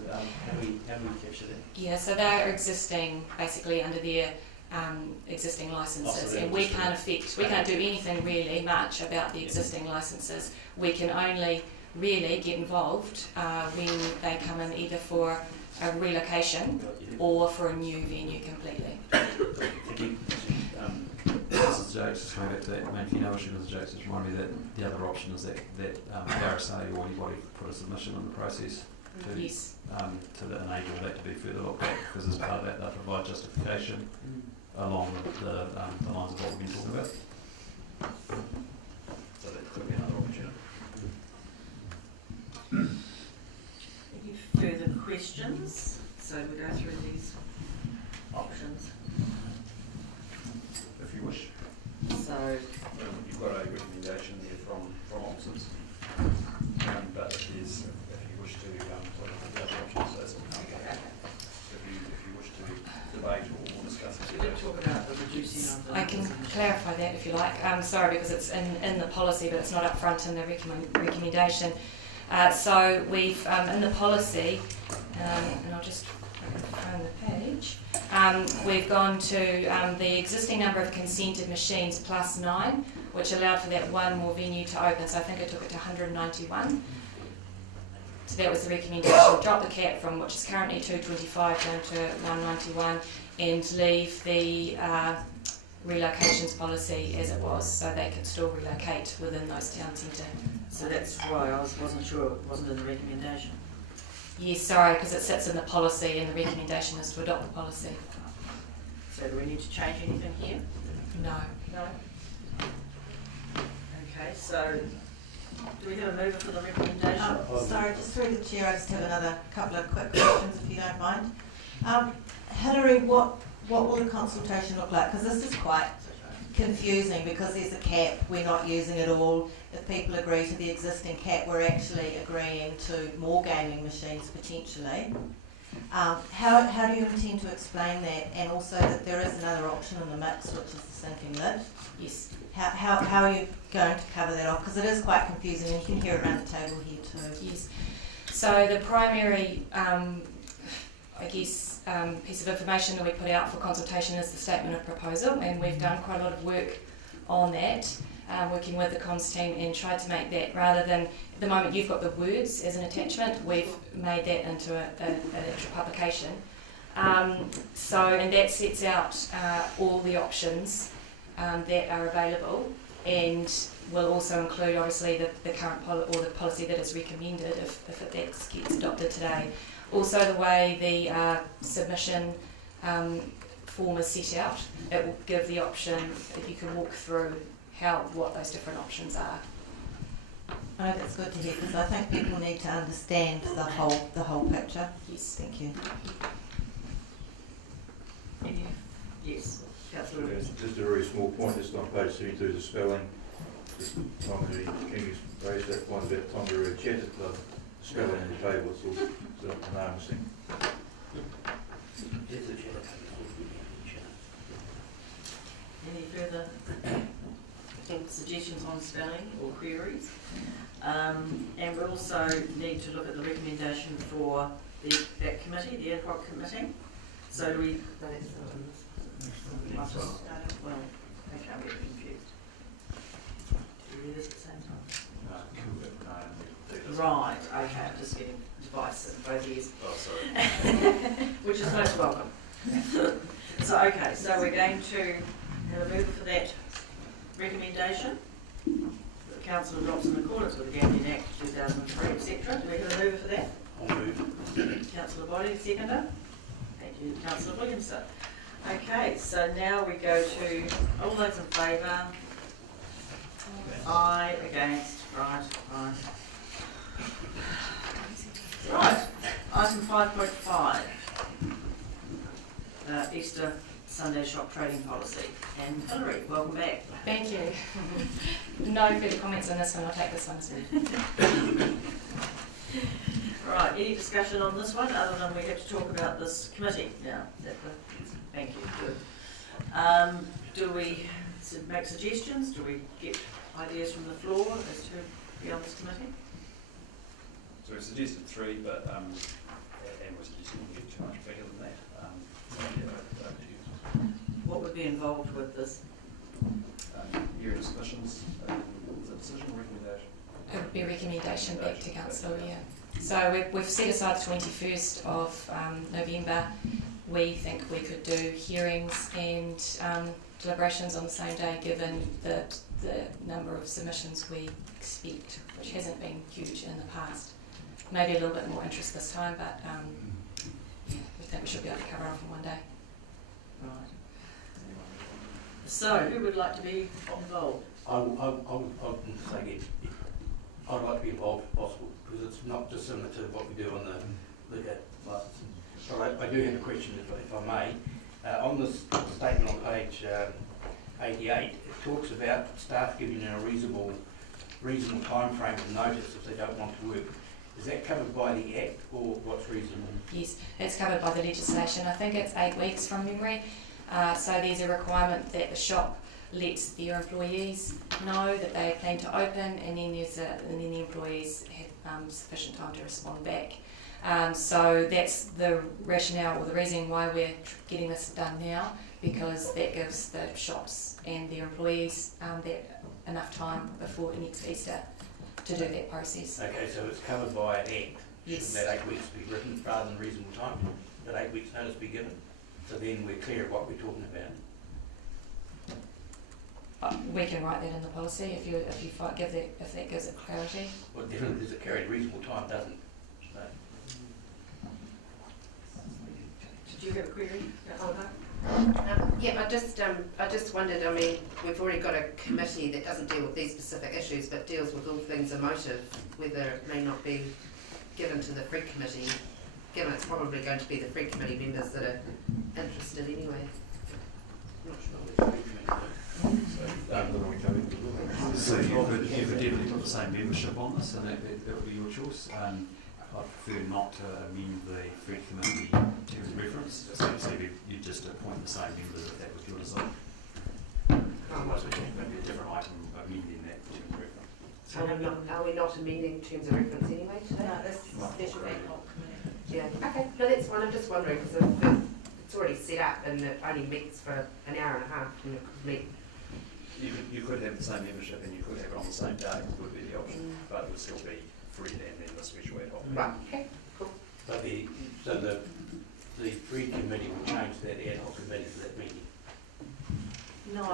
how do we capture that? Yeah, so they're existing basically under their existing licences, and we can't do anything really much about the existing licences. We can only really get involved when they come in either for a relocation or for a new venue completely. Thank you. This is jokes, just coming back to that main keynote issue, Mr. Jokes, just remind me that the other option is that RSA or anybody put a submission in the process to, yes. To enable that to be further looked at, because as part of that they'll provide justification along with the lines of what we've been talking about. So that could be another opportunity. Any further questions? So we go through these options. If you wish. So you've got a recommendation there from officers, but if you wish to look at the other options, that's okay. If you wish to debate or discuss it. we did talk about the reducing of the... I can clarify that if you like. Sorry, because it's in the policy, but it's not up front in the recommendation. So we've, in the policy, and I'll just find the page, we've gone to the existing number of consented machines plus 9, which allowed for that one more venue to open. So I think it took it to 191. So that was the recommendation. Drop the cap from, which is currently 225 down to 191, and leave the relocations policy as it was, so they could still relocate within those town centre. So that's why I wasn't sure it wasn't in the recommendation. Yes, sorry, because it sits in the policy, and the recommendation is to adopt the policy. So do we need to change anything here? No. No? Okay, so do we have a mover for the recommendation? Sorry, just through the chair, I just have another couple of quick questions if you don't mind. Hillary, what will the consultation look like? Because this is quite confusing because there's a cap, we're not using it all. If people agree to the existing cap, we're actually agreeing to more gaming machines potentially. How do you intend to explain that, and also that there is another option in the mix, which is the sinking lid? Yes. How are you going to cover that off? Because it is quite confusing, and you can hear it around the table here too. Yes. So the primary, piece of information that we put out for consultation is the statement of proposal, and we've done quite a lot of work on that, working with the comms team, and tried to make that, rather than at the moment you've got the words as an attachment, we've made that into an actual publication. And that sets out all the options that are available, and will also include obviously the current or the policy that is recommended if that gets adopted today. Also the way the submission form is set out, it will give the option, if you can walk through what those different options are. Oh, that's good to hear, because I think people need to understand the whole picture. Yes. Thank you. Yes, So just a very small point, just on page 72, the spelling. Just Tom King raised that point about Tongariro Chatter Club. The spelling in the table, it's all sort of anonymous thing. Any further suggestions on spelling or queries? And we also need to look at the recommendation for that committee, the ad hoc committee. So do we? Well, okay, I'm getting confused. Do we read this at the same time? Right, okay, I'm just getting devices in both ears. Oh, sorry. Which is most welcome. So, okay, so we're going to have a mover for that recommendation. The council adopts in accordance with the Gambling Act 2003, etc. Do we have a mover for that? I'll move. Councillor Body, seconder. Thank you, Councillor Williamson. Okay, so now we go to all those in favour. Aye, against, right. Right, item 5.5. Easter Sunday shop trading policy. And Hilary, welcome back. Thank you. No further comments on this one, I'll take this one as well. Right, any discussion on this one other than we have to talk about this committee now? Thank you, good. Do we make suggestions? Do we get ideas from the floor as to be on this committee? So we suggested 3, but and we suggested we get too much bigger than that. What would be involved with this? Your discussions, is it a decision or recommendation? It would be a recommendation back to council, yeah. So we've set aside the 21st of November. We think we could do hearings and deliberations on the same day, given the number of submissions we expect, which hasn't been huge in the past. Maybe a little bit more interest this time, but yeah, we think we should be able to cover off in one day. Right. So, who would like to be involved? I would say I'd like to be involved if possible, because it's not dissimilar to what we do on the liquor license. So I do have a question, if I may. On this statement on page 88, it talks about staff giving a reasonable time frame of notice if they don't want to work. Is that covered by the Act, or what's reasonable? Yes, it's covered by the legislation. I think it's 8 weeks from memory. So there's a requirement that the shop lets their employees know that they plan to open, and then the employees have sufficient time to respond back. So that's the rationale or the reason why we're getting this done now, because that gives the shops and their employees enough time before next Easter to do that process. Okay, so it's covered by an Act. Yes. Shouldn't that 8 weeks be written rather than reasonable time? That 8 weeks notice be given? So then we're clear of what we're talking about. We can write that in the policy if that gives it clarity. Well, definitely does it carry reasonable time, doesn't it? No. Did you have a query? Yeah, I just wondered, I mean, we've already got a committee that doesn't deal with these specific issues, but deals with all things emotive, whether it may not be given to the Fred Committee, given it's probably going to be the Fred Committee members that are interested anyway. I'm not sure which Fred Committee. So you could definitely put the same membership on this, and that would be your choice. I prefer not to amend the Fred Committee terms of reference, so you just appoint the same members if that was your design. Otherwise, it would be a different item amending that terms of reference. Are we not amending terms of reference anyway today? No, this is special ad hoc committee. Yeah, okay, no, that's fine, I'm just wondering, because it's already set up and it only meets for an hour and a half, and it could meet. You could have the same membership and you could have it on the same day, would be the option, but it would still be Fred and then the special ad hoc. Right, okay, cool. But the Fred Committee will change that ad hoc committee for that meeting. No, No.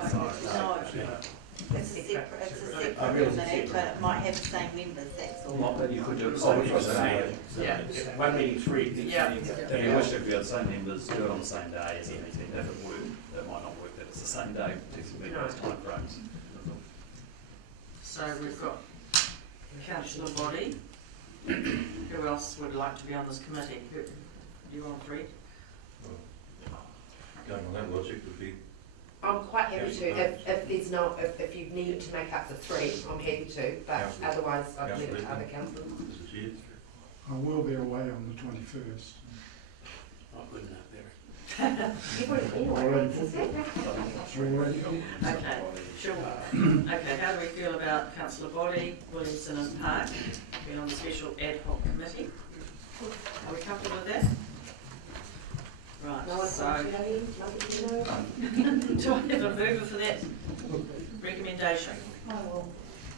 it's a separate I realise it's committee, separate. but it might have the same members, that's all. Not that you could do it Oh, it's the same. Yeah, one meeting's free, each Yeah. meeting. If you wish to be the same members, do it on the same day as the meeting. If it worked, it might not work that it's the same day, particularly those time frames. So we've got councillor Body. Who else would like to be on this committee? Who, do you want to read? Going on that logic would be, I'm quite happy to, if there's no, if you need to make up the three, I'm happy to, but Councillor- otherwise I'd leave it to Councillor other councillors. this is you. I will be away on the 21st. Not good enough, Barry. Already. Okay, sure. Okay, how do we feel about councillor Body, Williamson and Park being on the special ad hoc committee? Are we comfortable with that? Right, No one's so, nothing to know. do I have a mover for that recommendation? I will.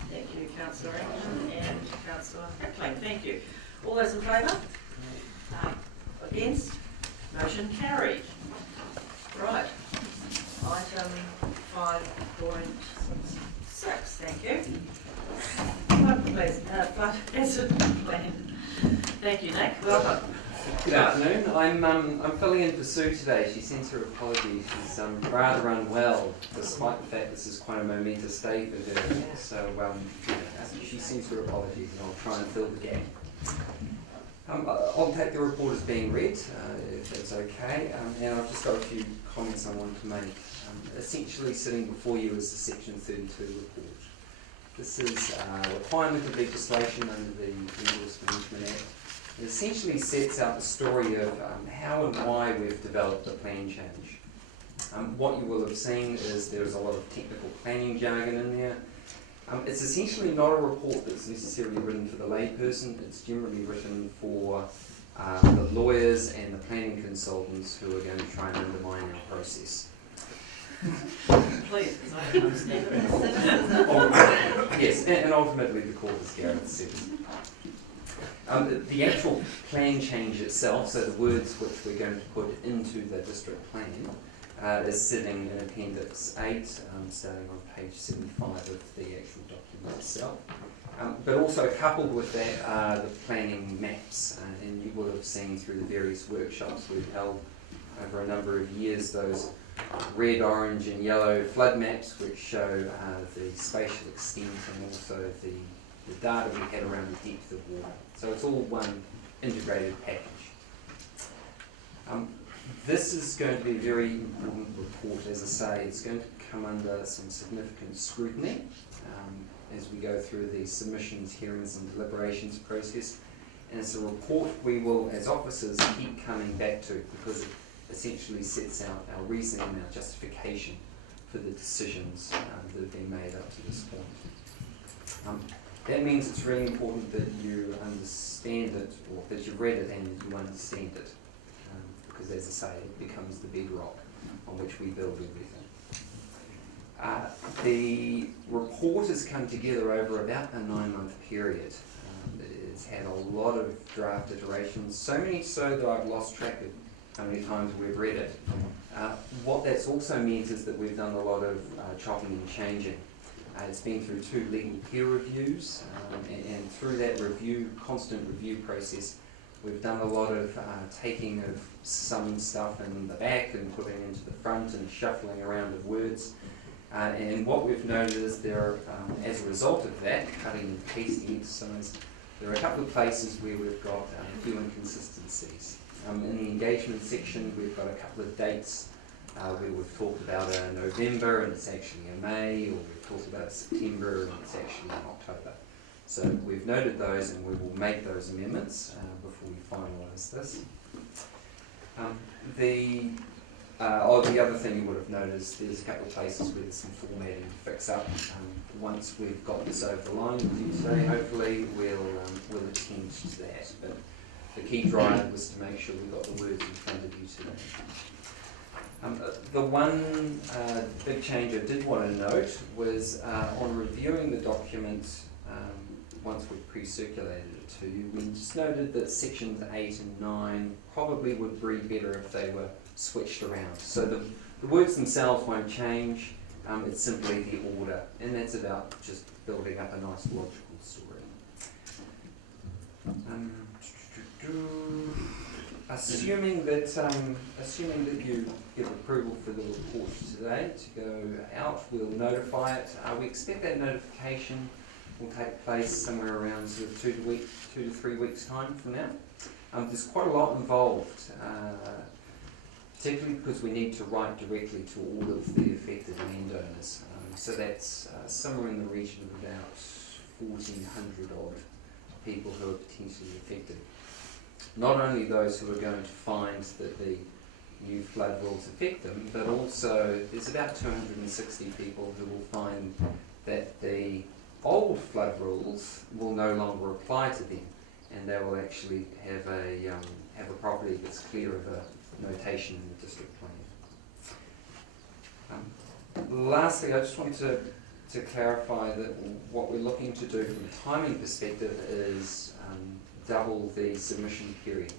Thank you, councillor Rankin and councillor Hickling, thank you. All those in favour? Aye. Against? Motion carried. Right, item 5.6, thank you. Flood, please, flood hazard plan. Thank you, Nick, welcome. Good afternoon. I'm filling in for Sue today. She sends her apologies. She's rather unwell, despite the fact this is quite a momentous day for her. So she sends her apologies, and I'll try and fill the gap. I'll take the report as being read, if that's okay, and I've just got a few comments I want to make. Essentially, sitting before you is the Section 32 report. This is a requirement of legislation under the Resource Management Act. It essentially sets out the story of how and why we've developed the plan change. What you will have seen is there's a lot of technical planning jargon in there. It's essentially not a report that's necessarily written for the layperson. It's generally written for the lawyers and the planning consultants who are going to try and undermine our process. Please, because I don't understand it. Yes, and ultimately the court is Gareth says. The actual plan change itself, so the words which we're going to put into the district plan, is sitting in Appendix 8, starting on page 75 of the actual document itself. But also coupled with that are the planning maps, and you will have seen through the various workshops we've held over a number of years those red, orange and yellow flood maps which show the spatial extent and also the data we had around the depth of water. So it's all one integrated package. This is going to be a very important report, as I say. It's going to come under some significant scrutiny as we go through the submissions, hearings and deliberations process. And it's a report we will, as officers, keep coming back to because it essentially sets out our reasoning and our justification for the decisions that have been made up to this point. That means it's really important that you understand it, or that you've read it and that you understand it. Because as I say, it becomes the bedrock on which we build everything. The report has come together over about a 9-month period. It's had a lot of draft iterations, so many so that I've lost track of how many times we've read it. What that's also meant is that we've done a lot of chopping and changing. It's been through 2 legal peer reviews, and through that constant review process, we've done a lot of taking of some stuff in the back and putting into the front and shuffling around of words. And what we've noted is there are, as a result of that, cutting and pasting exercise, there are a couple of places where we've got a few inconsistencies. In the engagement section, we've got a couple of dates where we've talked about a November and it's actually a May, or we've talked about a September and it's actually in October. So we've noted those and we will make those amendments before we finalise this. The other thing you would have noticed, there's a couple of places where there's some formatting to fix up. Once we've got this over the line with you today, hopefully we'll attend to that. But the key drive was to make sure we got the words in front of you today. The one big change I did want to note was on reviewing the document once we've pre-circulated it to you, we just noted that sections 8 and 9 probably would read better if they were switched around. So the words themselves won't change, It's simply the order, and that's about just building up a nice logical story. Assuming that you give approval for the report today to go out, we'll notify it. We expect that notification will take place somewhere around sort of 2 to 3 weeks time from now. There's quite a lot involved, particularly because we need to write directly to all of the affected landowners. So that's somewhere in the region of about 1,400 odd people who are potentially affected. Not only those who are going to find that the new flood rules affect them, but also there's about 260 people who will find that the old flood rules will no longer apply to them, and they will actually have a property that's clear of a notation in the district plan. Lastly, I just wanted to clarify that what we're looking to do from a timing perspective is double the submission period.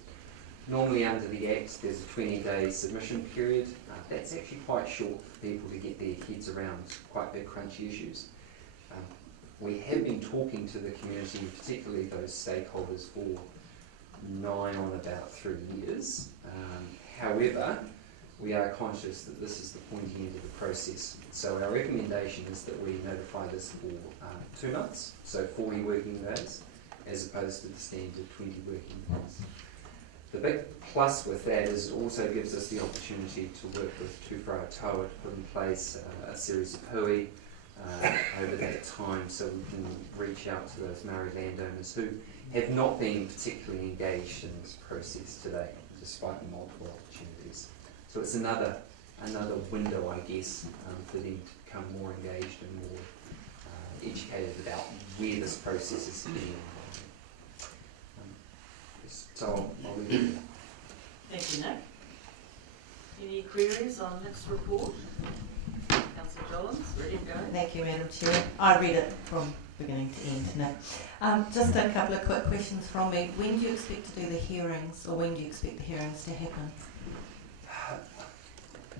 Normally under the Act there's a 20-day submission period. That's actually quite short for people to get their heads around quite big crunchy issues. We have been talking to the community, particularly those stakeholders, for nigh on about 3 years. However, we are conscious that this is the pointy end of the process. So our recommendation is that we notify this for 2 months, so 40 working days, as opposed to the standard 20 working days. The big plus with that is it also gives us the opportunity to work with Tū Whātua to put in place a series of hui over that time, so we can reach out to those Maori landowners who have not been particularly engaged in this process today, despite the multiple opportunities. So it's another window, I guess, for them to become more engaged and more educated about where this process is heading. So I'll leave it there. Thank you, Nick. Any queries on Nick's report? Councillor Jollins, ready to go? Thank you, Madam Chair. I read it from beginning to end, Nick. Just a couple of quick questions from me. When do you expect to do the hearings, or when do you expect the hearings to happen?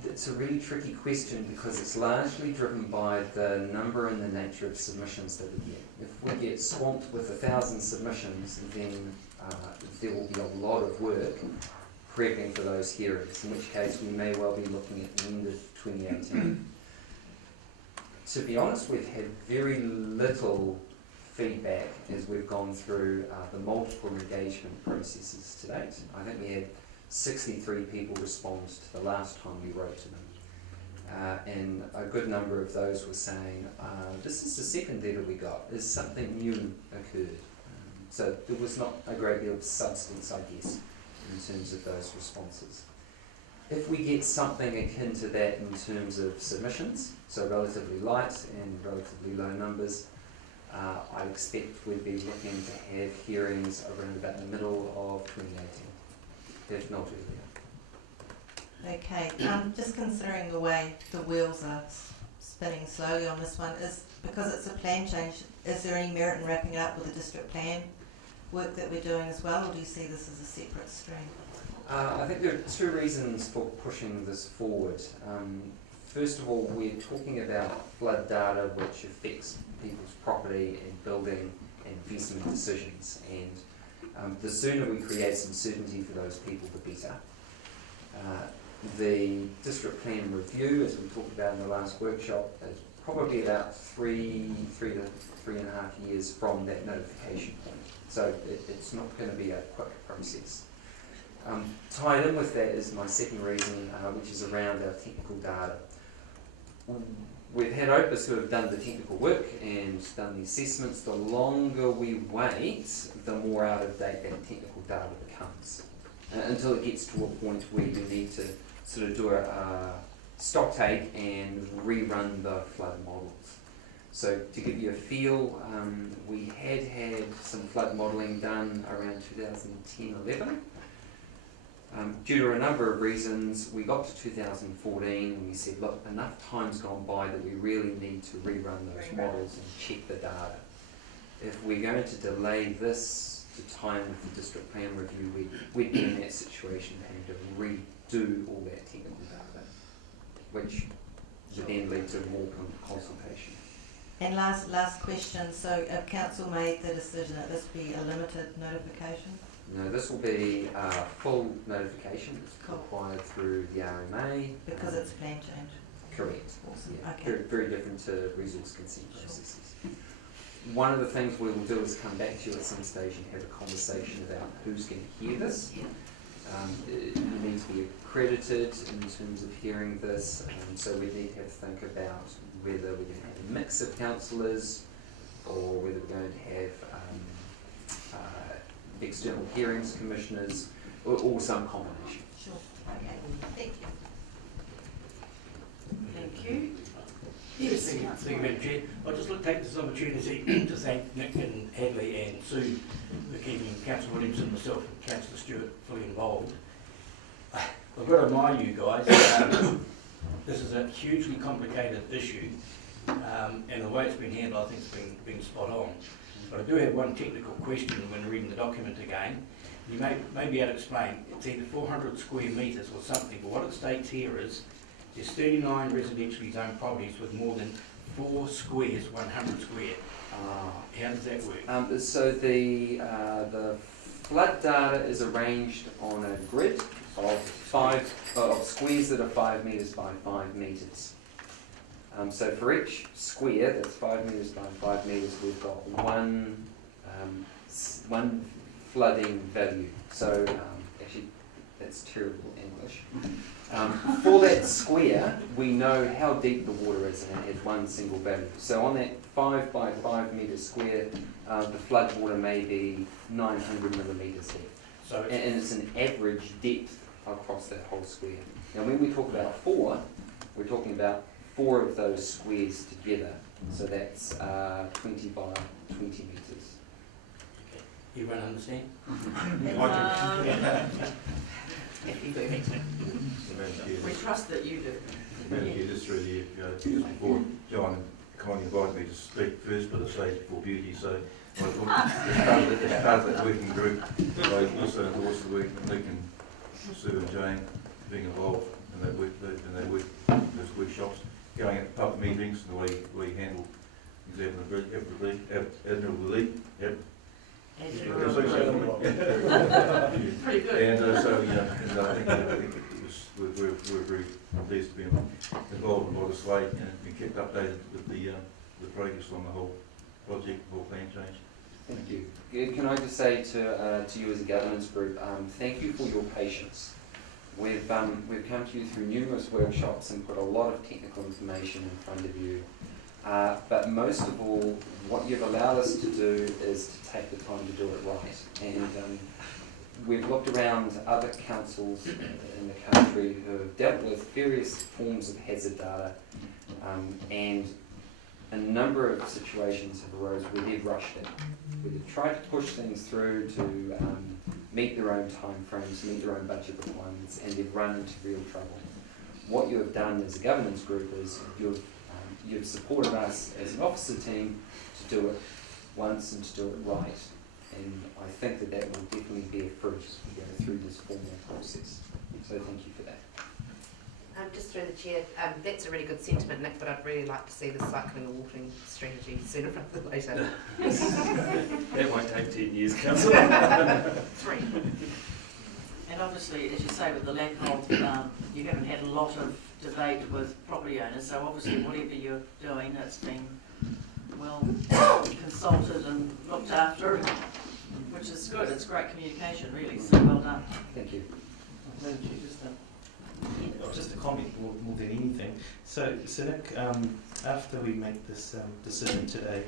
It's a really tricky question because it's largely driven by the number and the nature of submissions that we get. If we get swamped with 1,000 submissions, then there will be a lot of work prepping for those hearings, in which case we may well be looking at the end of 2018. To be honest, we've had very little feedback as we've gone through the multiple engagement processes to date. I think we had 63 people respond to the last time we wrote to them. And a good number of those were saying, this is the second letter we got, is something new occurred. So there was not a great deal of substance, I guess, in terms of those responses. If we get something akin to that in terms of submissions, so relatively light and relatively low numbers, I expect we'd be looking to have hearings around about the middle of 2018, if not earlier. Okay, just considering the way the wheels are spinning slowly on this one, is because it's a plan change, is there any merit in wrapping it up with the district plan work that we're doing as well, or do you see this as a separate stream? I think there are 2 reasons for pushing this forward. First of all, we're talking about flood data which affects people's property and building and investment decisions, and the sooner we create some certainty for those people, the better. The district plan review, as we talked about in the last workshop, is probably about 3 to 3.5 years from that notification point. So it's not going to be a quick process. Tied in with that is my second reason, which is around our technical data. We've had OPIS who have done the technical work and done the assessments. The longer we wait, the more out of date that technical data becomes, until it gets to a point where you need to sort of do a stock take and rerun the flood models. So to give you a feel, we had some flood modelling done around 2010-11. Due to a number of reasons, we got to 2014 and we said, look, enough time's gone by that we really need to rerun those models and check the data. If we're going to delay this to time with the district plan review, we'd be in that situation having to redo all that technical data, which would then lead to more consultation. And last question, so if council made the decision that this be a limited notification? No, this will be full notification. It's required through the RMA. Because it's plan change? Correct. Awesome. Yeah, Okay. very, very different to resource consent processes. One of the things we will do is come back to you at some stage and have a conversation about who's going to hear this. You need to be accredited in terms of hearing this, and so we need to have to think about whether we're going to have a mix of councillors or whether we're going to have external hearings commissioners or some combination. Sure. Okay. Thank you. Thank you. Yes, thank you, Madam Chair. I'd just like to take this opportunity to thank Nick and Hadley and Sue for keeping Councillor Williamson, myself and Councillor Stewart fully involved. I've got to admire you guys. This is a hugely complicated issue, and the way it's been handled I think has been spot on. But I do have one technical question when reading the document again. You may be able to explain, it's either 400 square metres or something, but what it states here is there's 39 residentially zoned properties with more than 4 squares, 100 square. How does that work? So the flood data is arranged on a grid of squares that are 5 metres by 5 metres. So for each square that's 5 metres by 5 metres, we've got one flooding value. So actually, that's terrible English. For that square, we know how deep the water is, and it has one single value. So on that 5 by 5 metre square, the flood water may be 900 millimetres deep. So and it's an average depth across that whole square. Now when we talk about 4, we're talking about 4 of those squares together. So that's 20 by 20 metres. Okay. Everyone understand? We trust that you do. Madam Chair, just through the, just before John kindly invited me to speak first, but I say before beauty, so I thought as part of that working group, I also endorse the work that Nick and Sue and Jane being involved in that work, those workshops, going at public meetings, and the way we handle admirably. Pretty good. And so, and I think it was, we're very pleased to be involved in this way and been kept updated with the progress on the whole project, whole plan change. Thank you. Can I just say to you as a governance group, thank you for your patience. We've come to you through numerous workshops and put a lot of technical information in front of you. But most of all, what you've allowed us to do is to take the time to do it right. And we've looked around other councils in the country who have dealt with various forms of hazard data, and a number of situations have arose where they've rushed it, where they've tried to push things through to meet their own time frames, meet their own budget requirements, and they've run into real trouble. What you have done as a governance group is you've supported us as an officer team to do it once and to do it right. And I think that will definitely bear fruit as we go through this formal process. So thank you for that. Just through the chair, that's a really good sentiment, Nick, but I'd really like to see the cycling and walking strategy sooner rather than later. That won't take 10 years, Councillor. 3. And obviously, as you say, with the lack of, you haven't had a lot of debate with property owners, so obviously whatever you're doing, it's been well consulted and looked after, which is good. It's great communication, really, so well done. Thank you. Just a comment more than anything. So Nick, after we make this decision today,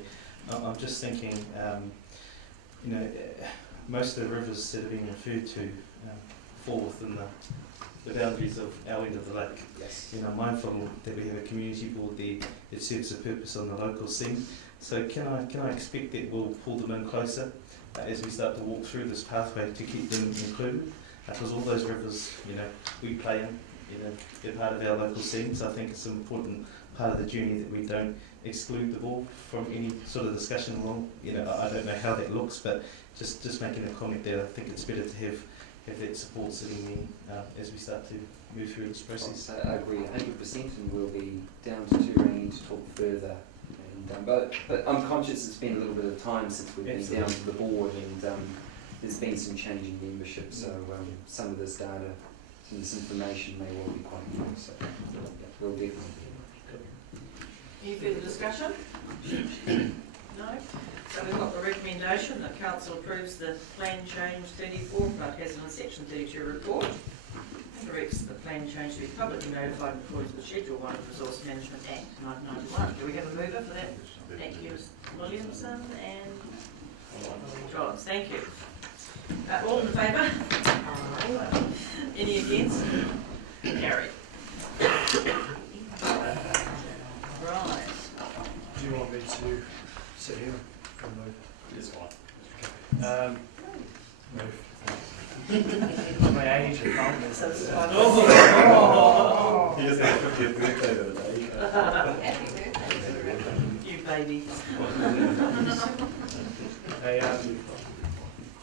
I'm just thinking, most of the rivers that are being referred to fall within the boundaries of our end of the lake. Yes. I'm mindful that we have a community board there that serves a purpose on the local scene. So can I expect that we'll pull them in closer as we start to walk through this pathway to keep them included? Because all those rivers, we play in, they're part of our local scene. So I think it's an important part of the journey that we don't exclude them all from any sort of discussion along. I don't know how that looks, but just making a comment there, I think it's better to have that support sitting there as we start to move through this process. I agree 100%, and we'll be down to Turangi to talk further. And, but I'm conscious it's been a little bit of time since we've been down to the board, and there's been some change in membership, so some of this data, some of this information may well be quite new, so we'll definitely be. Any further discussion? No? So we've got the recommendation that council approves the plan change 34, but has in section 32 report. Directs the plan change to be publicly notified in accordance with Schedule 1 of the Resource Management Act 1991. Do we have a mover for that? Thank you, Williamson and Johns. Thank you. All in favour? Any against? Carried. Right. Do you want me to sit here and move? It's fine. Move. My age, I can't move. So it's fine. He just had a 50th birthday the other day. Happy birthday, you baby. Hey,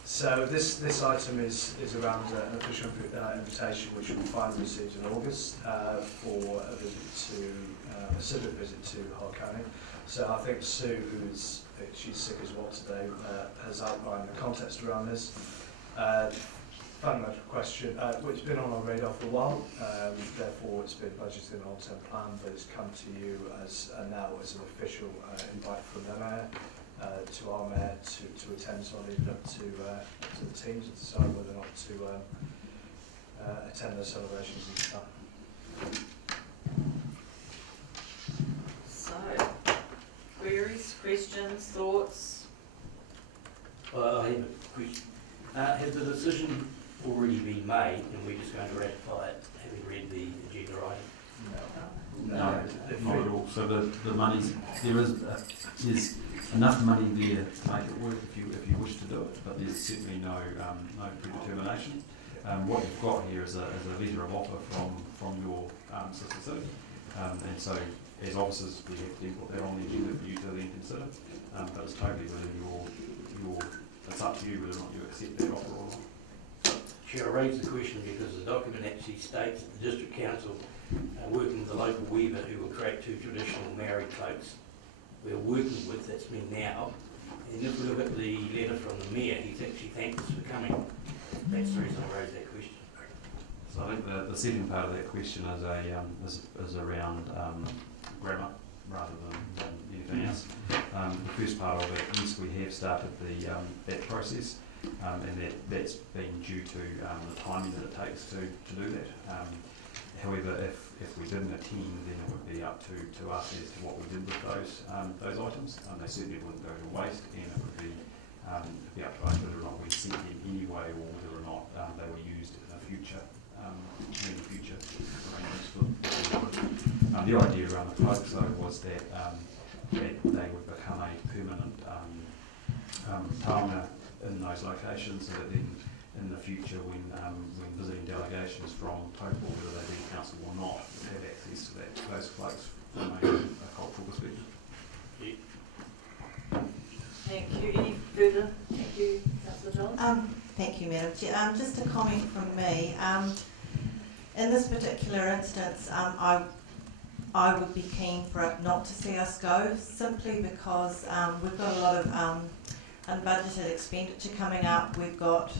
so this item is around an official invitation which we finally received in August for a visit to a civic visit to Harconi. So I think Sue, she's sick as well today, has outlined the context around this. Fundamental question, which has been on our radar for a while, therefore it's been budgeted in the long-term plan, but it's come to you as now as an official invite from the mayor to our mayor to attend, so I'll leave it up to the teams to decide whether or not to attend those celebrations and stuff. So, queries, questions, thoughts? I have a question. Has the decision already been made and we're just going to ratify it, having read the agenda item? No, not at all. So the money's, there is enough money there to make it work if you wish to do it, but there's certainly no predetermination. What you've got here is a letter of offer from your sister city, and so as officers we have to put that on the agenda for you to then consider, but it's totally within your it's up to you whether or not you accept that offer or not. Chair, I raise the question because the document actually states that the district council working with the local weaver who will create 2 traditional Maori cloaks. We're working with, that's me now, and if we look at the letter from the mayor, he thanked us for coming. That's the reason I raised that question. So I think the second part of that question is around grammar rather than anything else. The first part of it, yes, we have started that process, and that's been due to the timing that it takes to do that. However, if we didn't attend, then it would be up to us as to what we did with those items. They certainly wouldn't go to waste, and it would be up to us whether or not we sent them anyway, or whether or not they were used in the future, arrangements for them. The idea around the cloaks, though, was that they would become a permanent taonga in those locations, so that then in the future when visiting delegations from Taupo, whether they be council or not, would have access to those cloaks from a cultural perspective. Thank you. Any further? Thank you, Councillor Johns. Thank you, Madam Chair. Just a comment from me. In this particular instance, I would be keen for it not to see us go, simply because we've got a lot of unbudgeted expenditure coming up. We've got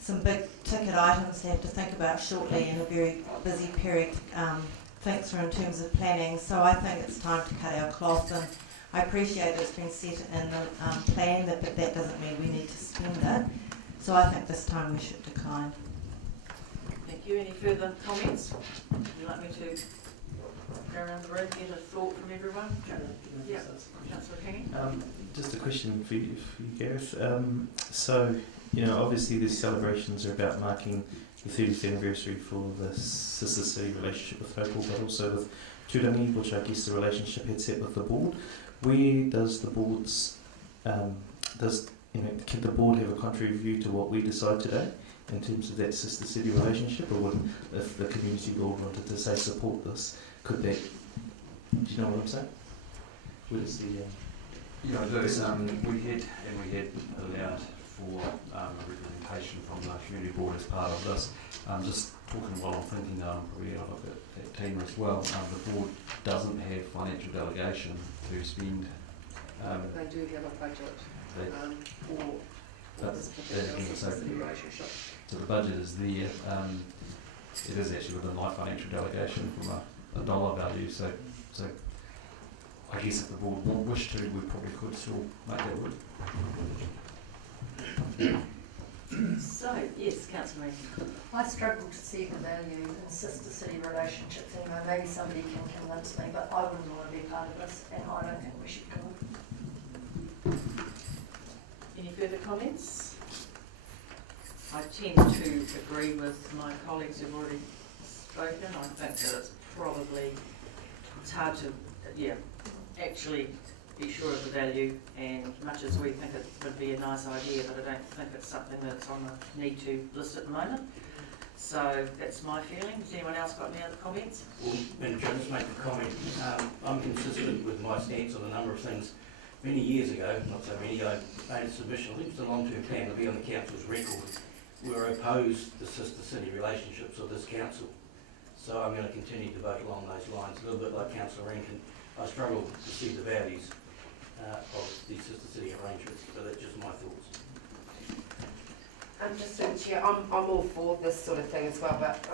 some big ticket items to have to think about shortly in a very busy period to think through in terms of planning. So I think it's time to cut our cloth, and I appreciate it's been set in the plan, but that doesn't mean we need to spend it. So I think this time we should decline. Thank you. Any further comments? Would you like me to go around the room, get a thought from everyone? Yeah, Councillor King. Just a question for you Gareth. So, obviously these celebrations are about marking the 30th anniversary for the sister city relationship with Taupo, but also with Turangi, which I guess the relationship had set with the board. Where does the board's can the board have a contrary view to what we decide today in terms of that sister city relationship, or would, if the community board wanted to say support this, could that? Do you know what I'm saying? What is the? Yeah, I do. We had allowed for a representation from the community board as part of this. Just talking while I'm thinking, probably I'll look at Tina as well. The board doesn't have financial delegation to spend. They do have a budget for this particular city relationship. So the budget is there. It is actually within my financial delegation from a dollar value. So I guess if the board wished to, we probably could still make that work. So, yes, Councillor Rankin. I struggle to see the value in sister city relationships anyway. Maybe somebody can convince me, but I wouldn't want to be part of this, and I don't think we should go. Any further comments? I tend to agree with my colleagues who've already spoken. I think that it's hard to, actually be sure of the value, and much as we think it would be a nice idea, but I don't think it's something that's on the need to list at the moment. So that's my feeling. Has anyone else got any other comments? Well, Madam Chair, just make a comment. I'm consistent with my stance on a number of things. Many years ago, not so many, I made a submission, I think it's a long-term plan to be on the council's record. We were opposed to sister city relationships of this council. So I'm going to continue to vote along those lines, a little bit like Councillor Rankin. I struggle to see the values of these sister city arrangements, but that's just my thoughts. Just through the chair, I'm all for this sort of thing as well, but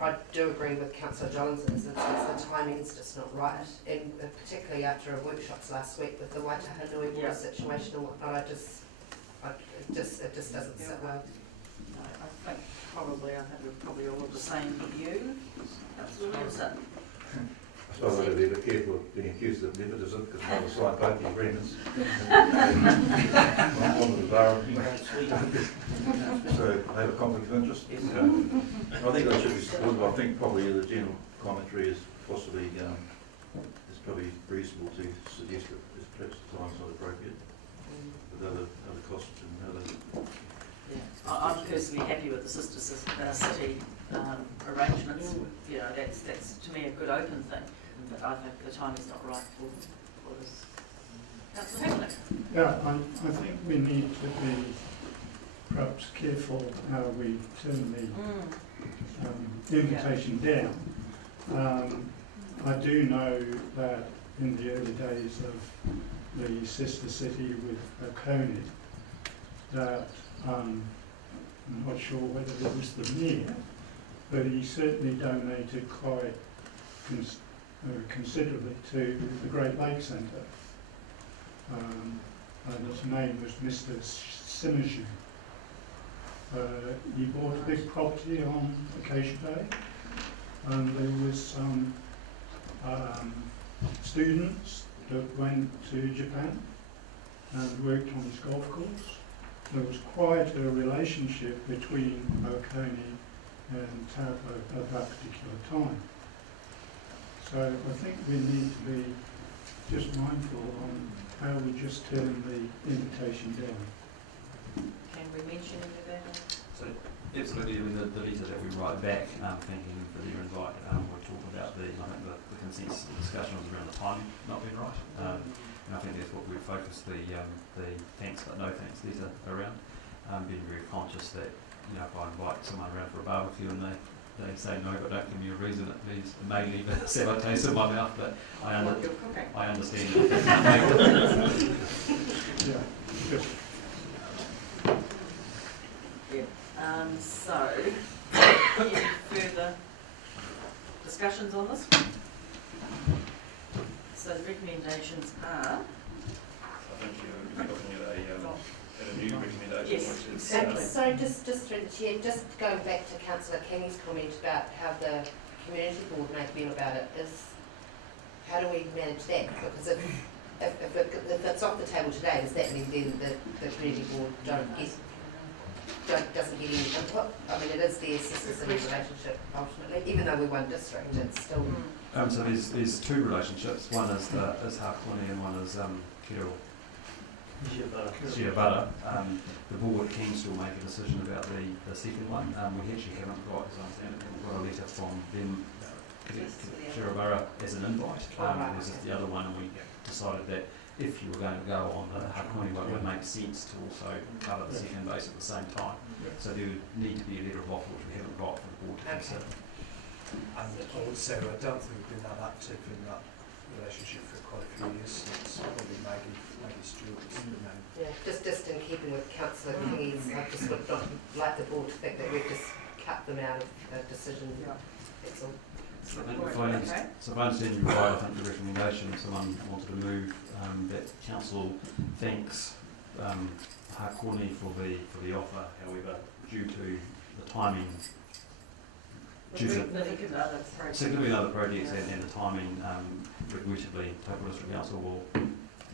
I do agree with Councillor Johns in the sense the timing's just not right, and particularly after our workshops last week with the Waitahanui water situation and whatnot, it just doesn't sit well. No, I think we're probably all of the same view. Councillor Williamson. I suppose I've got to be a bit careful of being accused of nepotism because I was signed both the agreements. On the borough. So I have a conflict of interest. I think that should be supported. I think probably the general commentary is possibly, it's probably reasonable to suggest that perhaps the time's not appropriate with other costs and other. Yeah, I'm personally happy with the sister city arrangements. You know, that's to me a good open thing. But I think the time is not right for this. Councillor Hackett. Yeah, I think we need to be perhaps careful how we turn the invitation down. I do know that in the early days of the sister city with Oconee, that I'm not sure whether it was the mayor, but he certainly donated quite considerably to the Great Lakes Centre. And his name was Mr. Sinergy. He bought a big property on Acacia Bay, and there was some students that went to Japan and worked on his golf course. There was quite a relationship between Oconee and Taupo at that particular time. So I think we need to be just mindful on how we just turn the invitation down. Can we mention any of that? So absolutely, I mean, the letter that we write back, thanking for their invite, we'll talk about the consensus discussion was around the timing not being right. And I think that's what we focus the thanks but no thanks letter around. Being very conscious that, you know, if I invite someone around for a barbecue and they say no but don't give me a reason, it may leave a sour taste in my mouth, but I understand that they can't make it. Yeah, good. So, any further discussions on this? So the recommendations are? I think you're looking at a new recommendation, Yes, which is... exactly. So just through the chair, just going back to Councillor King's comment about how the community board may feel about it, is how do we manage that? Because if it's off the table today, does that mean then the community board doesn't get any input? I mean, it is their sister city relationship ultimately, even though we're one district, it's still... So there's two relationships. One is Hakone and one is Shiabara. The board can still make a decision about the second one. We actually haven't got, as I understand it, we've got a letter from them, Shiabara, as an invite. This is the other one, and we decided that if you were going to go on the Hakone one, it would make sense to also cover the second base at the same time. So there would need to be a letter of offer, which we haven't got for the board to consider. And I would say I don't think we've been that active in that relationship for quite a few years. It's probably Maggie Stewart's the name. Yeah, just in keeping with councillor King's, I just would not like the board to think that we've just cut them out of a decision. That's all. So if I understand you right, I think the recommendation, someone wanted to move that council thanks Harcourtney for the offer, however, due to the timing, significant other projects and the timing, regrettably, Taupo District Council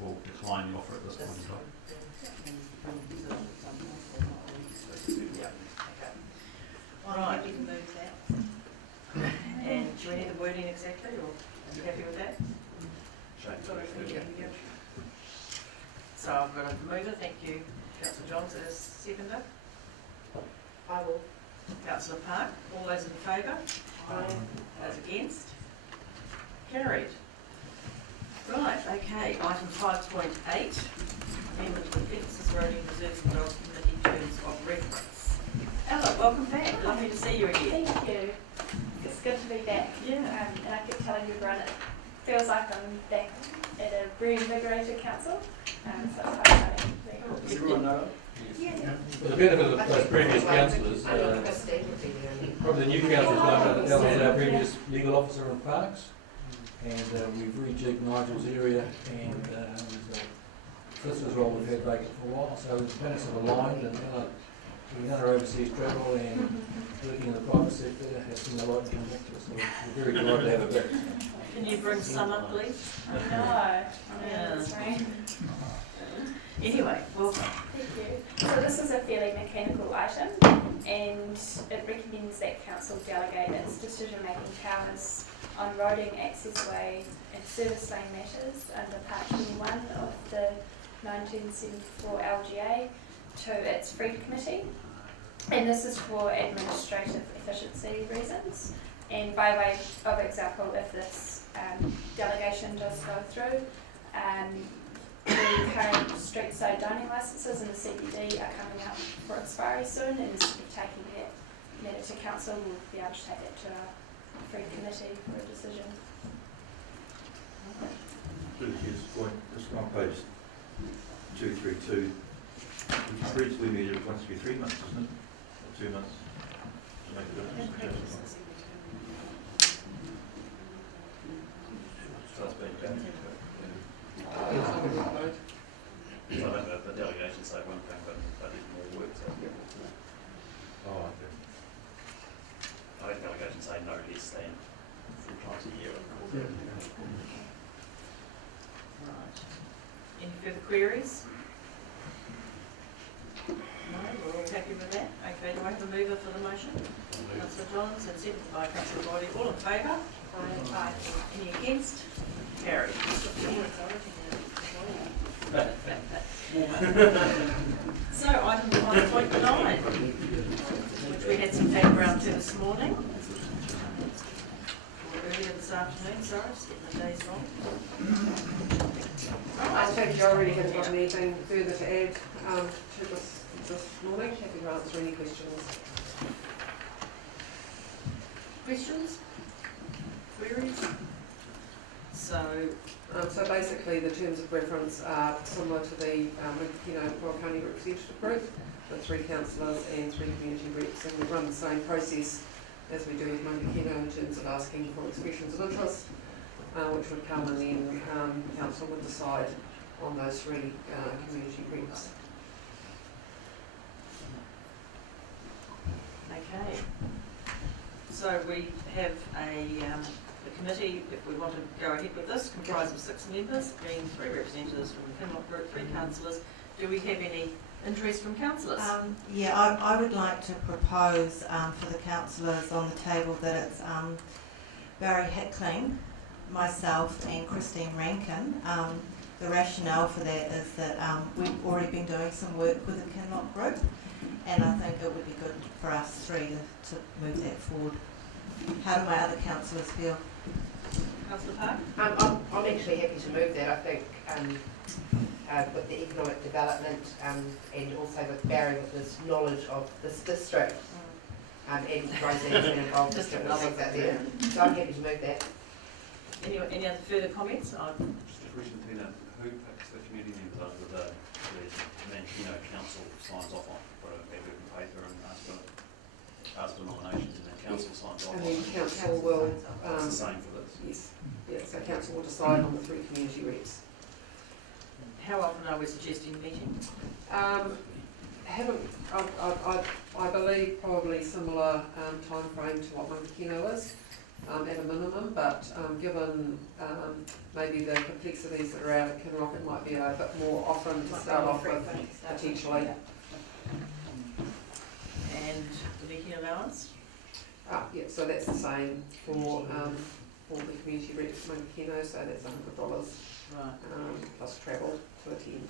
will decline the offer at this point in time. Right. Happy to move that. And do we need the wording exactly, or are you happy with that? So I've got a mover, thank you, Councillor Johns, as seconder. I will. Councillor Park, all those in favour? Aye. Those against? Carried. Right, okay, item 5.8, amendment to the Fences, Roading, Reserves and Dogs Committee Terms of Reference. Ella, welcome back, lovely to see you again. Thank you. It's good to be back. Yeah. And I keep telling everyone it feels like I'm back at a reinvigorated council. So it's quite exciting. Does everyone know? Yeah. For the benefit of those previous councillors, probably the new councillors know that Al was our previous legal officer in Parks, and we've rejigged Nigel's area, and Solicitor's role we've had vacant for a while, so the planets have aligned, and we know our overseas travel and working in the private sector has seen the light and come back to us, so we're very glad to have her back. Can you bring some up, please? No, that's right. Anyway, welcome. Thank you. So this is a fairly mechanical item, and it recommends that council delegate its decision-making powers on roading, accessway and service lane matters under Part 21 of the 1974 LGA to its Freed Committee. And this is for administrative efficiency reasons. And by way of example, if this delegation does go through, the current street side dining licences in the CBD are coming up for expiry soon, and instead of taking that matter to council, we'll be able to take it to our Free Committee for a decision. To his point, just on page 232, which previously meted it once every 3 months, isn't it? Or 2 months? To make a difference. So it's been done. So I think the delegation say one thing, but they did more work, so. Oh, okay. I think delegations say no less than 4 times a year. Right. Any further queries? No, we're all happy with that. Okay, do I have a mover for the motion? Councillor Johns and seconded by Councillor Bodie. All in favour? Aye. Any against? Carried. So, item 1.9, which we had some background to this morning. Or earlier this afternoon, sorry, just getting the days wrong. I think you already haven't got anything further to add to this morning. Happy to answer any questions. Questions? Queries? So basically the terms of reference are similar to the Royal County Representative Group with 3 councillors and 3 community reps, and we run the same process as we do with Mangakino in terms of asking for expressions of interest, which would come, and then council would decide on those 3 community reps. Okay. So we have the committee, if we want to go ahead with this, comprised of 6 members, being 3 representatives from the Kinloch Group, 3 councillors. Do we have any interest from councillors? Yeah, I would like to propose for the councillors on the table that it's Barry Hickling, myself and Christine Rankin. The rationale for that is that we've already been doing some work with the Kinloch Group, and I think it would be good for us 3 to move that forward. How do my other councillors feel? Councillor Park? I'm actually happy to move that. I think with the economic development, and also with Barry with his knowledge of this district. And Roseanne's been involved with different things out there. So I'm happy to move that. Any other further comments? Just a question, Tina. Who picks the committee members after the Mankino Council signs off on? Put a paper in paper and ask for nominations, and then council signs off on And then it. council will, It's the same for this. yes, yeah, so council will decide on the 3 community reps. How often are we suggesting meeting? Haven't, I believe probably similar time frame to what Mankino is, at a minimum, but given maybe the complexities that are out at Kinrock, it might be a bit more often to start off with, potentially. And the meeting allowance? Yeah, so that's the same for the community reps Mankino, so that's $100 plus travel to attend.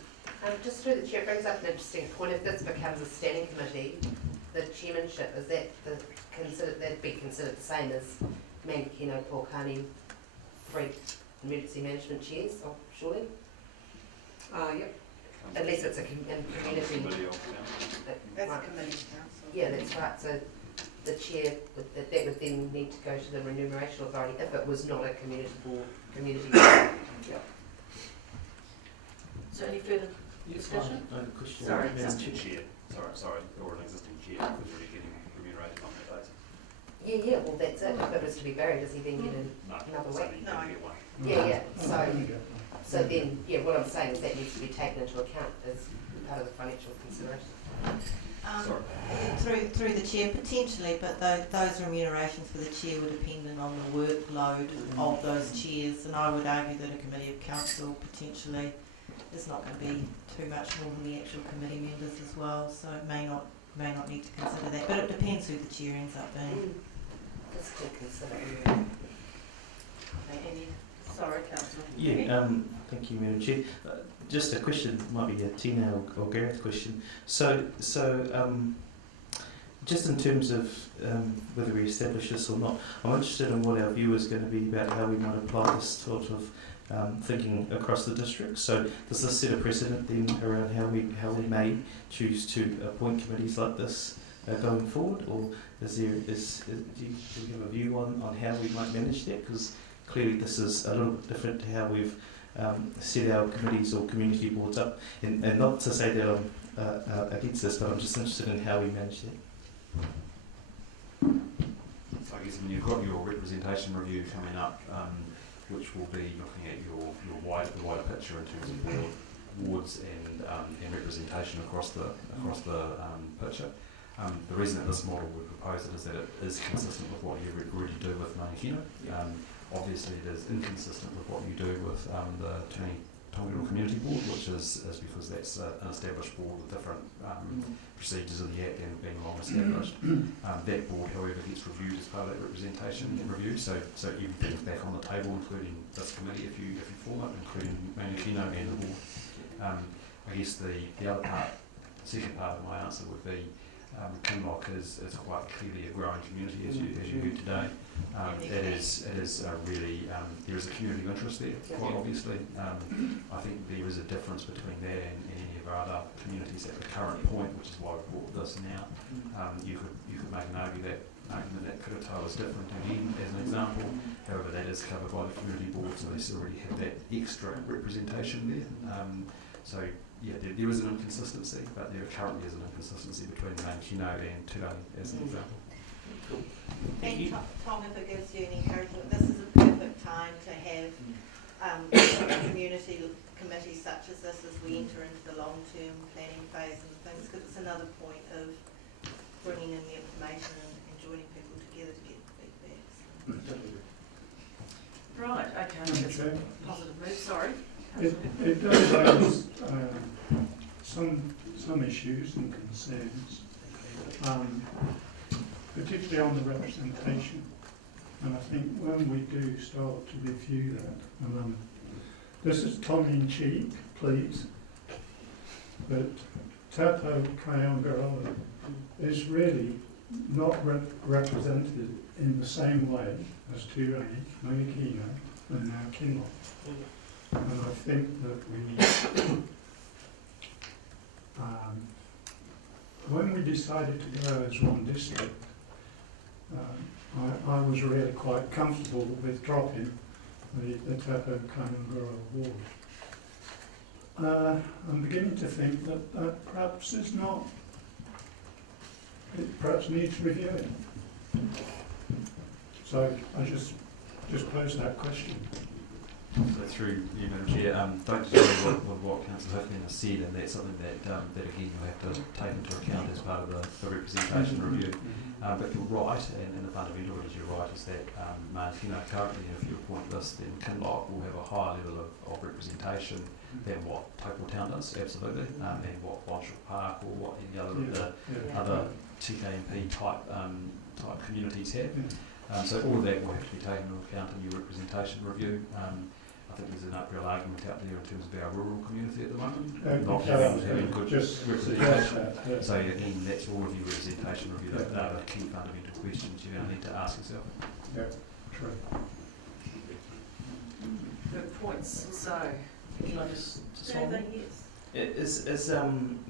Just through the chair, it brings up an interesting point. If this becomes a standing committee, the chairmanship, is that that'd be considered the same as Mankino, Porkani, 3 emergency management chairs, surely? Yep. Unless it's a community. That's a committee council. Yeah, that's right. So the chair, that would then need to go to the remuneration authority if it was not a community board, community board. Yep. So any further discussion? I have a question. Sorry. Existing chair, sorry, or an existing chair who's already getting remunerated on that basis. Yeah, well that's it. If it was to be buried, does he then get another So week? you can get one. Yeah. So then, yeah, what I'm saying is that needs to be taken into account as part of the financial consideration. Through the chair, potentially, but those remunerations for the chair were dependent on the workload of those chairs, and I would argue that a committee of council potentially is not going to be too much more than the actual committee members as well, so it may not need to consider that, but it depends who the chair ends up being. Just to consider. Sorry, Councillor. Yeah, thank you, Madam Chair. Just a question, might be a Tina or Gareth question. So, just in terms of whether we establish this or not, I'm interested in what our view is going to be about how we might apply this sort of thinking across the district. So, does this set a precedent then around how we may choose to appoint committees like this going forward, or do you have a view on how we might manage that? Because clearly this is a little bit different to how we've set our committees or community boards up. And not to say that I'm against this, but I'm just interested in how we manage that. So I guess when you've got your representation review coming up, which will be looking at the wider picture in terms of wards and representation across the picture. The reason that this model would propose it is that it is consistent with what you already do with Mankino. Obviously it is inconsistent with what you do with the Tongariro Community Board, which is because that's an established board with different procedures in the Act and being long established. That board, however, gets reviewed as part of that representation review, so everything's back on the table, including this committee if you form it, including Mankino and the board. I guess the other part, the second part of my answer would be Kinloch is quite clearly a growing community, as you heard today. It is really, there is a community of interest there, quite obviously. I think there is a difference between that and any of our other communities at the current point, which is why we brought this now. You could make an argument that Kuratau is different again, as an example. However, that is covered by the community board, so they still already have that extra representation there. So yeah, there is an inconsistency, but there currently is an inconsistency between Mankino and Turani, as an example. Cool. And Tom, if it gives you any encouragement, this is a perfect time to have community committees such as this as we enter into the long-term planning phase and things, because it's another point of bringing in the information and joining people together to get feedback. So. Right, okay, that's a positive move, sorry. It does raise some issues and concerns, particularly on the representation. And I think when we do start to review that, and this is tongue-in-cheek, please, but Tato Kayongaroa is really not represented in the same way as Turani, Mankino, and now Kinloch. And I think that we When we decided to go as one district, I was really quite comfortable with dropping the Tapo Kangaroo ward. I'm beginning to think that perhaps is not, it perhaps needs reviewing. So I just pose that question. So through you, Madam Chair, don't disagree with what Councillor Hickman has said, and that's something that again you'll have to take into account as part of the representation review. But you're right, and the fundamental is you're right, is that currently, if you appoint this, then Kinloch will have a higher level of representation than what Taupo Town does, absolutely, and what Bonshaw Park or what any other of the other TKMP type communities have. So all of that will have to be taken into account in your representation review. I think there's an real argument out there in terms of our rural community at the moment, not having good representation. So again, that's all of your representation review. Those are the key fundamental questions you're going to need to ask yourself. Yeah, true. Good points. So, can I just hold that? Yes.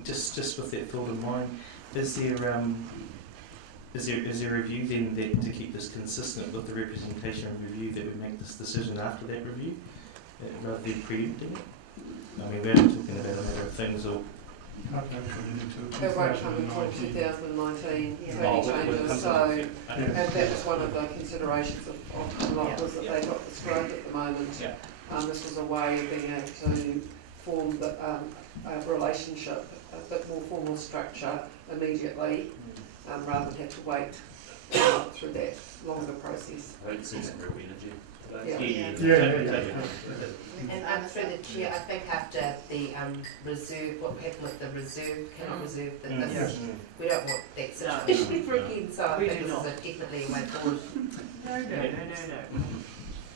Just with that thought in mind, is there a review then that to keep this consistent with the representation review that would make this decision after that review, rather than preempting it? I mean, we're not talking about a matter of things or. It won't come until 2019, any changes, so, and that was one of the considerations of Kinloch, was that they got this growth at the moment. This was a way of being able to form a relationship, a bit more formal structure immediately, rather than have to wait through that longer process. I don't see some real energy. And through the chair, I think after the reserve, what happened with the reserve, Kinloch Reserve, that this, we don't want that situation for again, so I think this is definitely a way forward. No.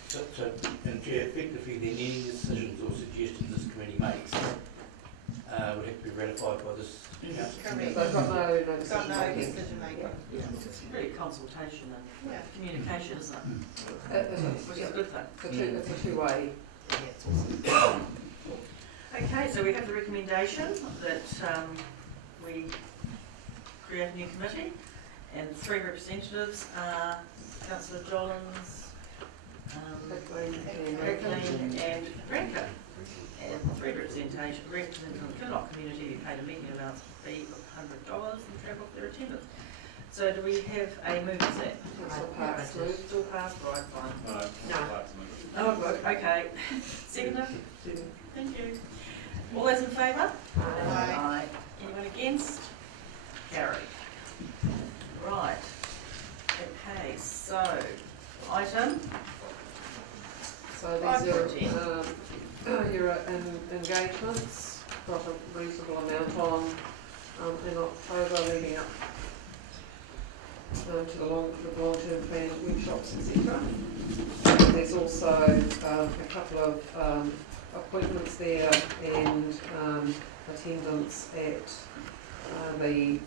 So, and Chair, effectively then any decisions or suggestions this committee makes would have to be ratified by this council. Correct. They've got no Got no decision making. Yeah, it's really consultation and communication, isn't it? It is. Which is a good thing. It's a two-way. Okay, so we have the recommendation that we create a new committee, and 3 representatives are Councillor Jollins, Hickling and Rankin. And 3 representation from the Kinloch community who paid a meeting allowance fee of $100 and travel for their attendance. So do we have a move to that? It's all passed, right, fine. No. Oh, good, okay. Seconder? Thank you. All those in favour? Aye. Anyone against? Carried. Right. Okay, so, item. So these are your engagements, got a reasonable amount on in October leading up to the long-term plan workshops, etc. There's also a couple of appointments there and attendance at the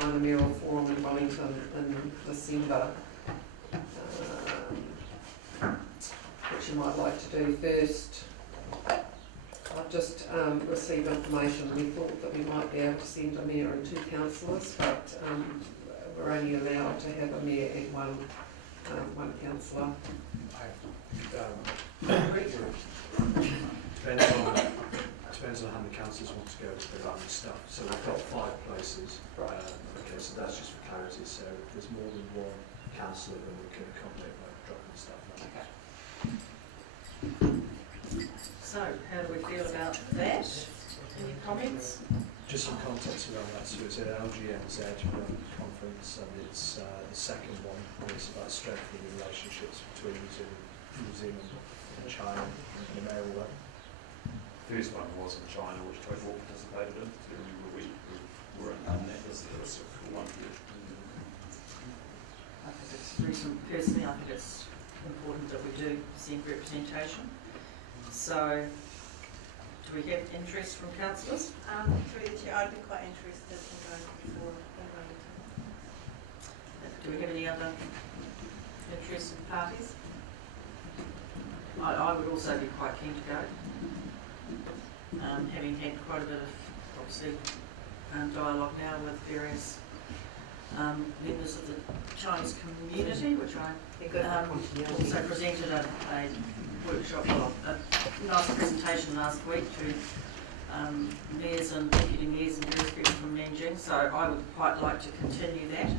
China Mayoral Forum in Wellington in December, which you might like to do first. I've just received information. We thought that we might be able to send a mayor and 2 councillors, but we're only allowed to have a mayor and one councillor. Depends on how many councillors want to go to the other stuff. So we've got 5 places. Okay, so that's just for clarity. So if there's more than 1 councillor, then we can accommodate by dropping stuff. So, how do we feel about that? Any comments? Just some context around that. So it's at LGNZ conference, and it's the second one. And it's about strengthening the relationships between New Zealand and China and the mayoral level. First one was in China, which Taupo participated in. So we were in that. This is the one here. I think it's reasonable. Personally, I think it's important that we do send representation. So, do we have interest from councillors? Through the chair, I'd be quite interested in going before in Wellington. Do we have any other interested parties? I would also be quite keen to go. Having had quite a bit of, obviously, dialogue now with various members of the Chinese community, which I also presented a workshop, well, a nice presentation last week to mayors and deputy mayors and various people from Nanjing, so I would quite like to continue that.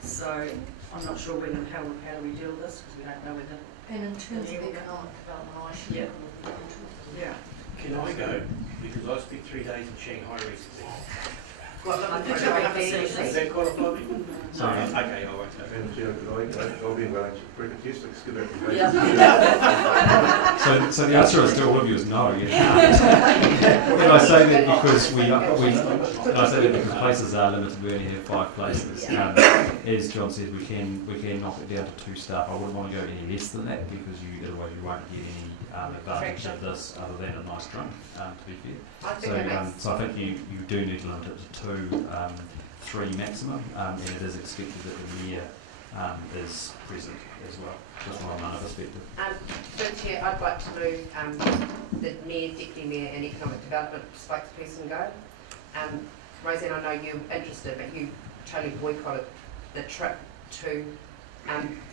So I'm not sure whether how do we deal with this, because we don't know whether. And in terms of economic development, I should. Yeah. Can I go? Because I spent 3 days in Shanghai recently. Well, I think you'll have a seat. Does that qualify me? No. Okay, I won't go. Madam Chair, could I go? I'll be willing to bring a test, let's give it a So, so the answer is to all of you is no, you can't. And I say that because and I say that because places are limited, we only have 5 places. As John said, we can knock it down to 2 staff. I wouldn't want to go any less than that because otherwise you won't get any advantage of this other than a nice drink, to be fair. So I think you do need to limit it to 2, 3 maximum, and it is expected that the mayor is present as well, just from another perspective. Third Chair, I'd like to move the Mayor, Deputy Mayor and Economic Development spokesperson go. Roseanne, I know you're interested, but you totally boycotted the trip to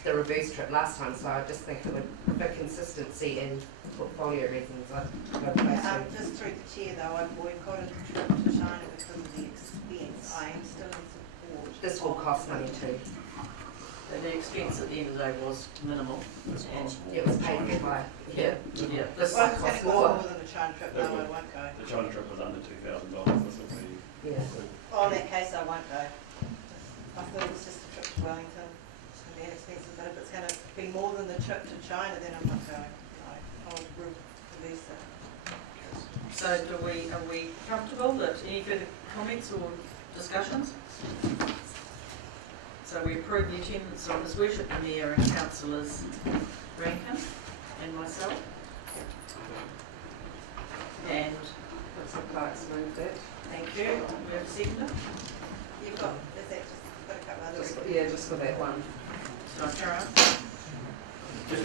the reverse trip last time, so I just think it would, for consistency and portfolio reasons, Just through the chair though, I boycotted the trip to China because of the expense. I am still in support. This will cost money too. The expense at the end of the day was minimal. It was paid for by. Yeah. This Well, it's going to cost more than the China trip. No, I won't go. The China trip was under $2,000, this will be. Yeah. Well, in that case, I won't go. I thought it was just a trip to Wellington. It's going to be inexpensive, but if it's going to be more than the trip to China, then I'm not going. I'll release it. So are we comfortable that any further comments or discussions? So we approve the attendance of His Worship the Mayor and Councillors Rankin and myself. And Looks like Clark's moved that. thank you. We have a seconder. You've got, is that just, got a couple others? Just for that one. So Karen. Just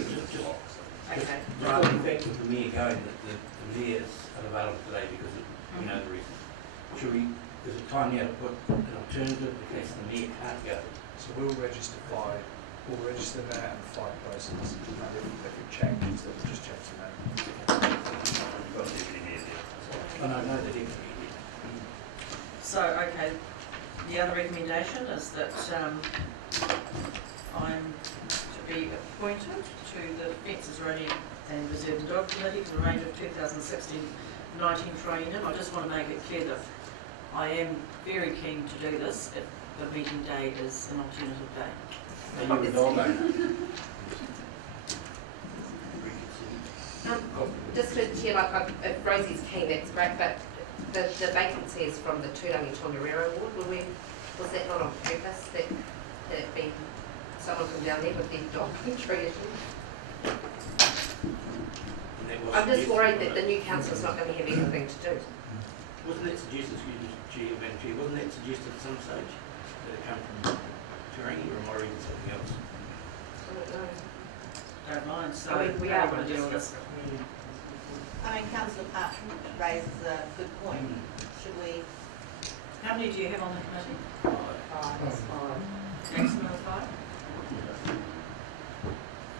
Okay. right. The fact of the mayor going, that the mayor's unavailable today because of, you know, the reason. Should we, is it time now to put an alternative in case the mayor can't go? So we'll register now in 5 places, and if it changes, then we'll just change the name. You've got a deputy mayor there. Oh, no, the deputy. So, okay, the other recommendation is that I'm to be appointed to the Fences, Rodeo and Reserve and Dog Committee for the range of 2016-19 triennium. I just want to make it clear that I am very keen to do this if the meeting day is an alternative day. Are you a dog owner? Just to cheer, like, if Rosie's keen, that's great, but the vacancy is from the Turangi Tongariro Ward. Was that not on purpose, that it be someone from down there with their dog tree issue? I'm just worried that the new council's not going to have anything to do. Wasn't that suggested, excuse me, Chair, Madam Chair, wasn't that suggested at some stage? That it come from Turangi, or am I reading something else? I don't know. Don't mind, so I mean, we how are do you want to deal with this? I mean, Councillor Park raises a good point. Should we? How many do you have on the committee? 5. Maximum of 5?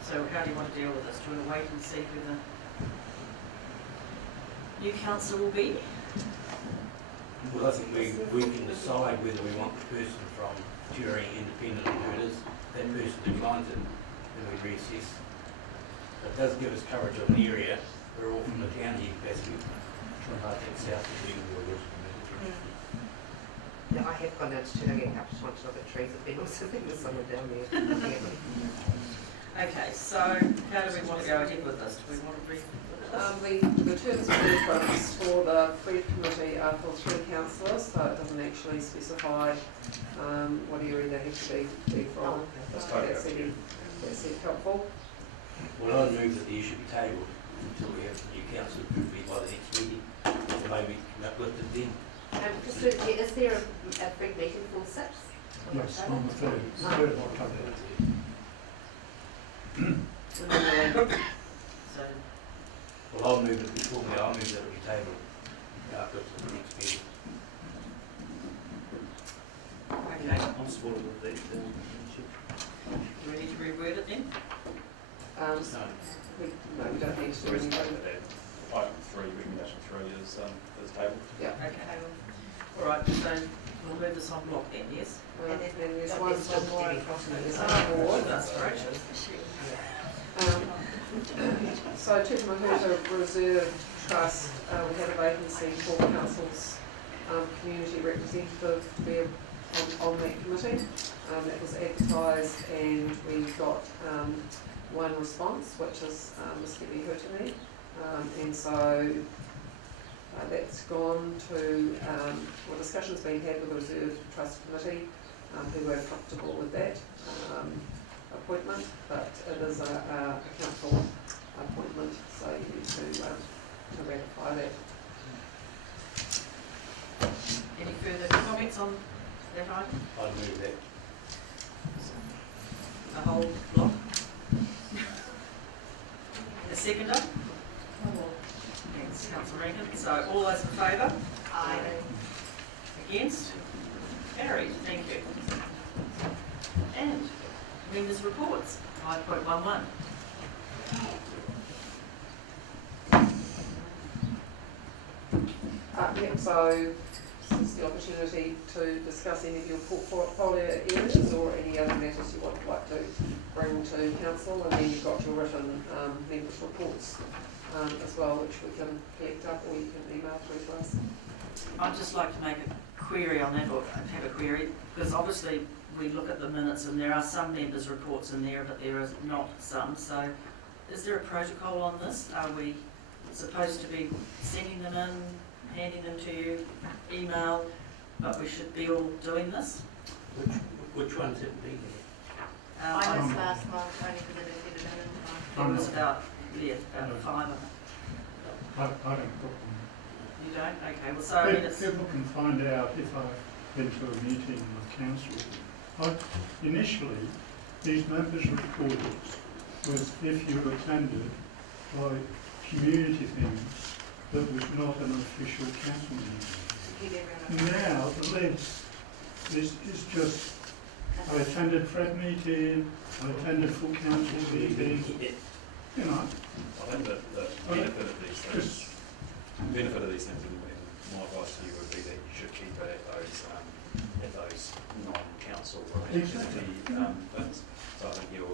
So how do you want to deal with this? Do you want to wait and see who the new council will be? Well, I think we can decide whether we want the person from Turangi independent of who it is. That person declines it, then we reassess. It does give us coverage of an area. We're all from the town here, basically. I think south of New York. Yeah, I have gone down to Turangi a couple of times to look at trees. I've been also thinking of someone down there. Okay, so how do we want to go ahead with this? Do we want to read The terms of reference for the Fred Committee are for 3 councillors, so it doesn't actually specify what area they have to be from. That's helpful. Well, I move that the issue be tabled until we have the new council, it could be by the next meeting, or maybe uplift it then. Just is there a big meeting for 6th? Yes, on the 3rd of October. So, Well, I'll move it before me, I'll move that it be tabled, uplift to the next meeting. Okay, I'm supportive of the do we need to reword it then? We don't need to do anything. Item 3, recommendation 3 is tabled. Yeah. Okay. All right, so we'll move this on block then, yes? And then there's one more across Oh, the board. that's great. So to the Mahuta Reserve Trust, we had a vacancy for council's community representative to be on that committee. It was advertised and we got one response, which is Ms. Debbie Hurtini. And so that's gone to, well, discussion's been had with the Reserve Trust Committee, who were comfortable with that appointment, but it is a council appointment, so you need to ratify that. Any further comments on that item? I'd move that. The whole block? A seconder? Thanks, Councillor Rankin. So all those in favour? Aye. Against? Carried, thank you. And members' reports, 5.11. So this is the opportunity to discuss any of your portfolio areas or any other matters you would like to bring to council, and then you've got your written members' reports as well, which we can collect up or you can email through to us. I'd just like to make a query on that, or have a query, because obviously we look at the minutes and there are some members' reports in there, but there is not some. So is there a protocol on this? Are we supposed to be sending them in, handing them to you, email, but we should be all doing this? Which ones have been there? I missed last month only because I didn't get it in. There was about 5 of them. I don't book them. You don't? Okay, well, so I mean it's... People can find out if I've been to a meeting with council. Initially, these members' reports was if you attended like community things that was not an official council meeting. Now the list is just, I attended Fred meeting, I attended full council meeting, you know. I think that the benefit of these things, and my advice to you would be that you should keep it at those non-council related things. So I think your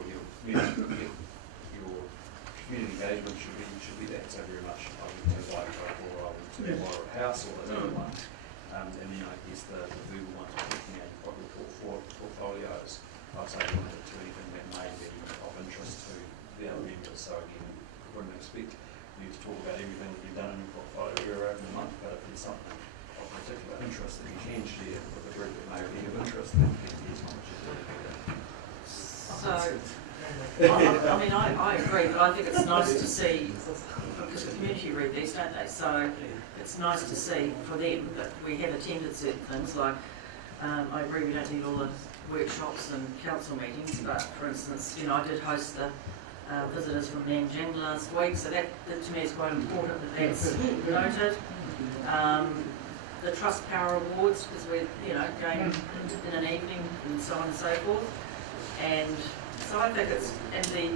community engagement should be that. So very much I would to White Oak or I would to Warwick House or those other ones. And then I guess the verbal ones are looking at probably portfolios. I'd say limit it to anything that may be of interest to the other members. So again, I wouldn't expect you to talk about everything that you've done in your portfolio over the month, but if there's something of particular interest that you can share with the group that may be of interest, then here's how much you do that. So, I mean, I agree, but I think it's nice to see, because the community read these, don't they? So it's nice to see for them that we have attended certain things, like, I agree we don't need all the workshops and council meetings, but for instance, you know, I did host the visitors from Nanjing last week, so that to me is quite important that that's noted. The Trust Power Awards, because we're, you know, going in an evening and so on and so forth. And so I think it's in the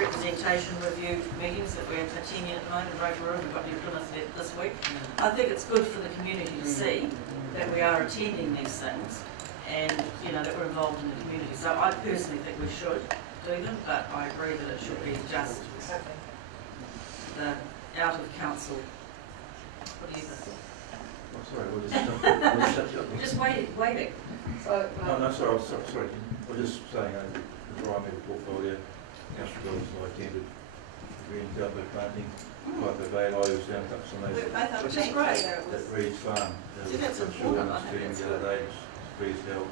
representation review meetings that we're attending at the moment in Rotorua, we've got New Plymouth this week. I think it's good for the community to see that we are attending these things and, you know, that we're involved in the community. So I personally think we should do them, but I agree that it should be just the out of council. What do you think? Oh, sorry, we'll just waiting. So, no, sorry, I was just saying, the Ryan portfolio, Council Buildings, I attended Green Delta planting, like the Bay, I was down at some of those. Which is great. At Reed's Farm. See, that's I'm important. I sure think the that's other good. day, Reed's held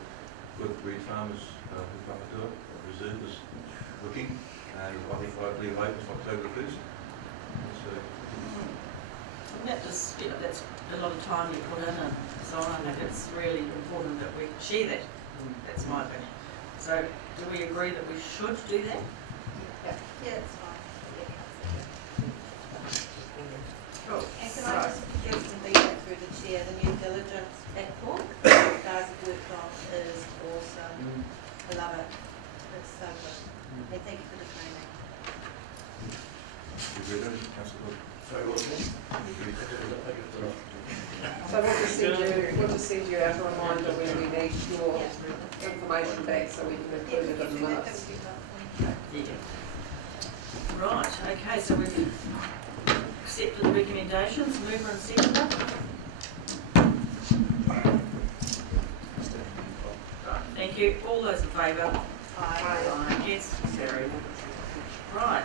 with Reed Farmers, who come to it, Reserve is looking, and I believe it opens October 1st. So, And that just, you know, that's a lot of time you put in and so on. I think it's really important that we share that. That's my opinion. So, do we agree that we should do that? Yeah, it's fine. Cool. And can I just give some feedback through the chair? The new diligence platform that you guys have worked on is agreed with it, Councillor Hood. Sorry, what's that? So we'll just send you out a reminder when we need your information back so we can include it in the minutes. Right, okay, so we've accepted the recommendations, mover and seconder. Right, thank you. All those in favour? Aye. Yes, carried. Right.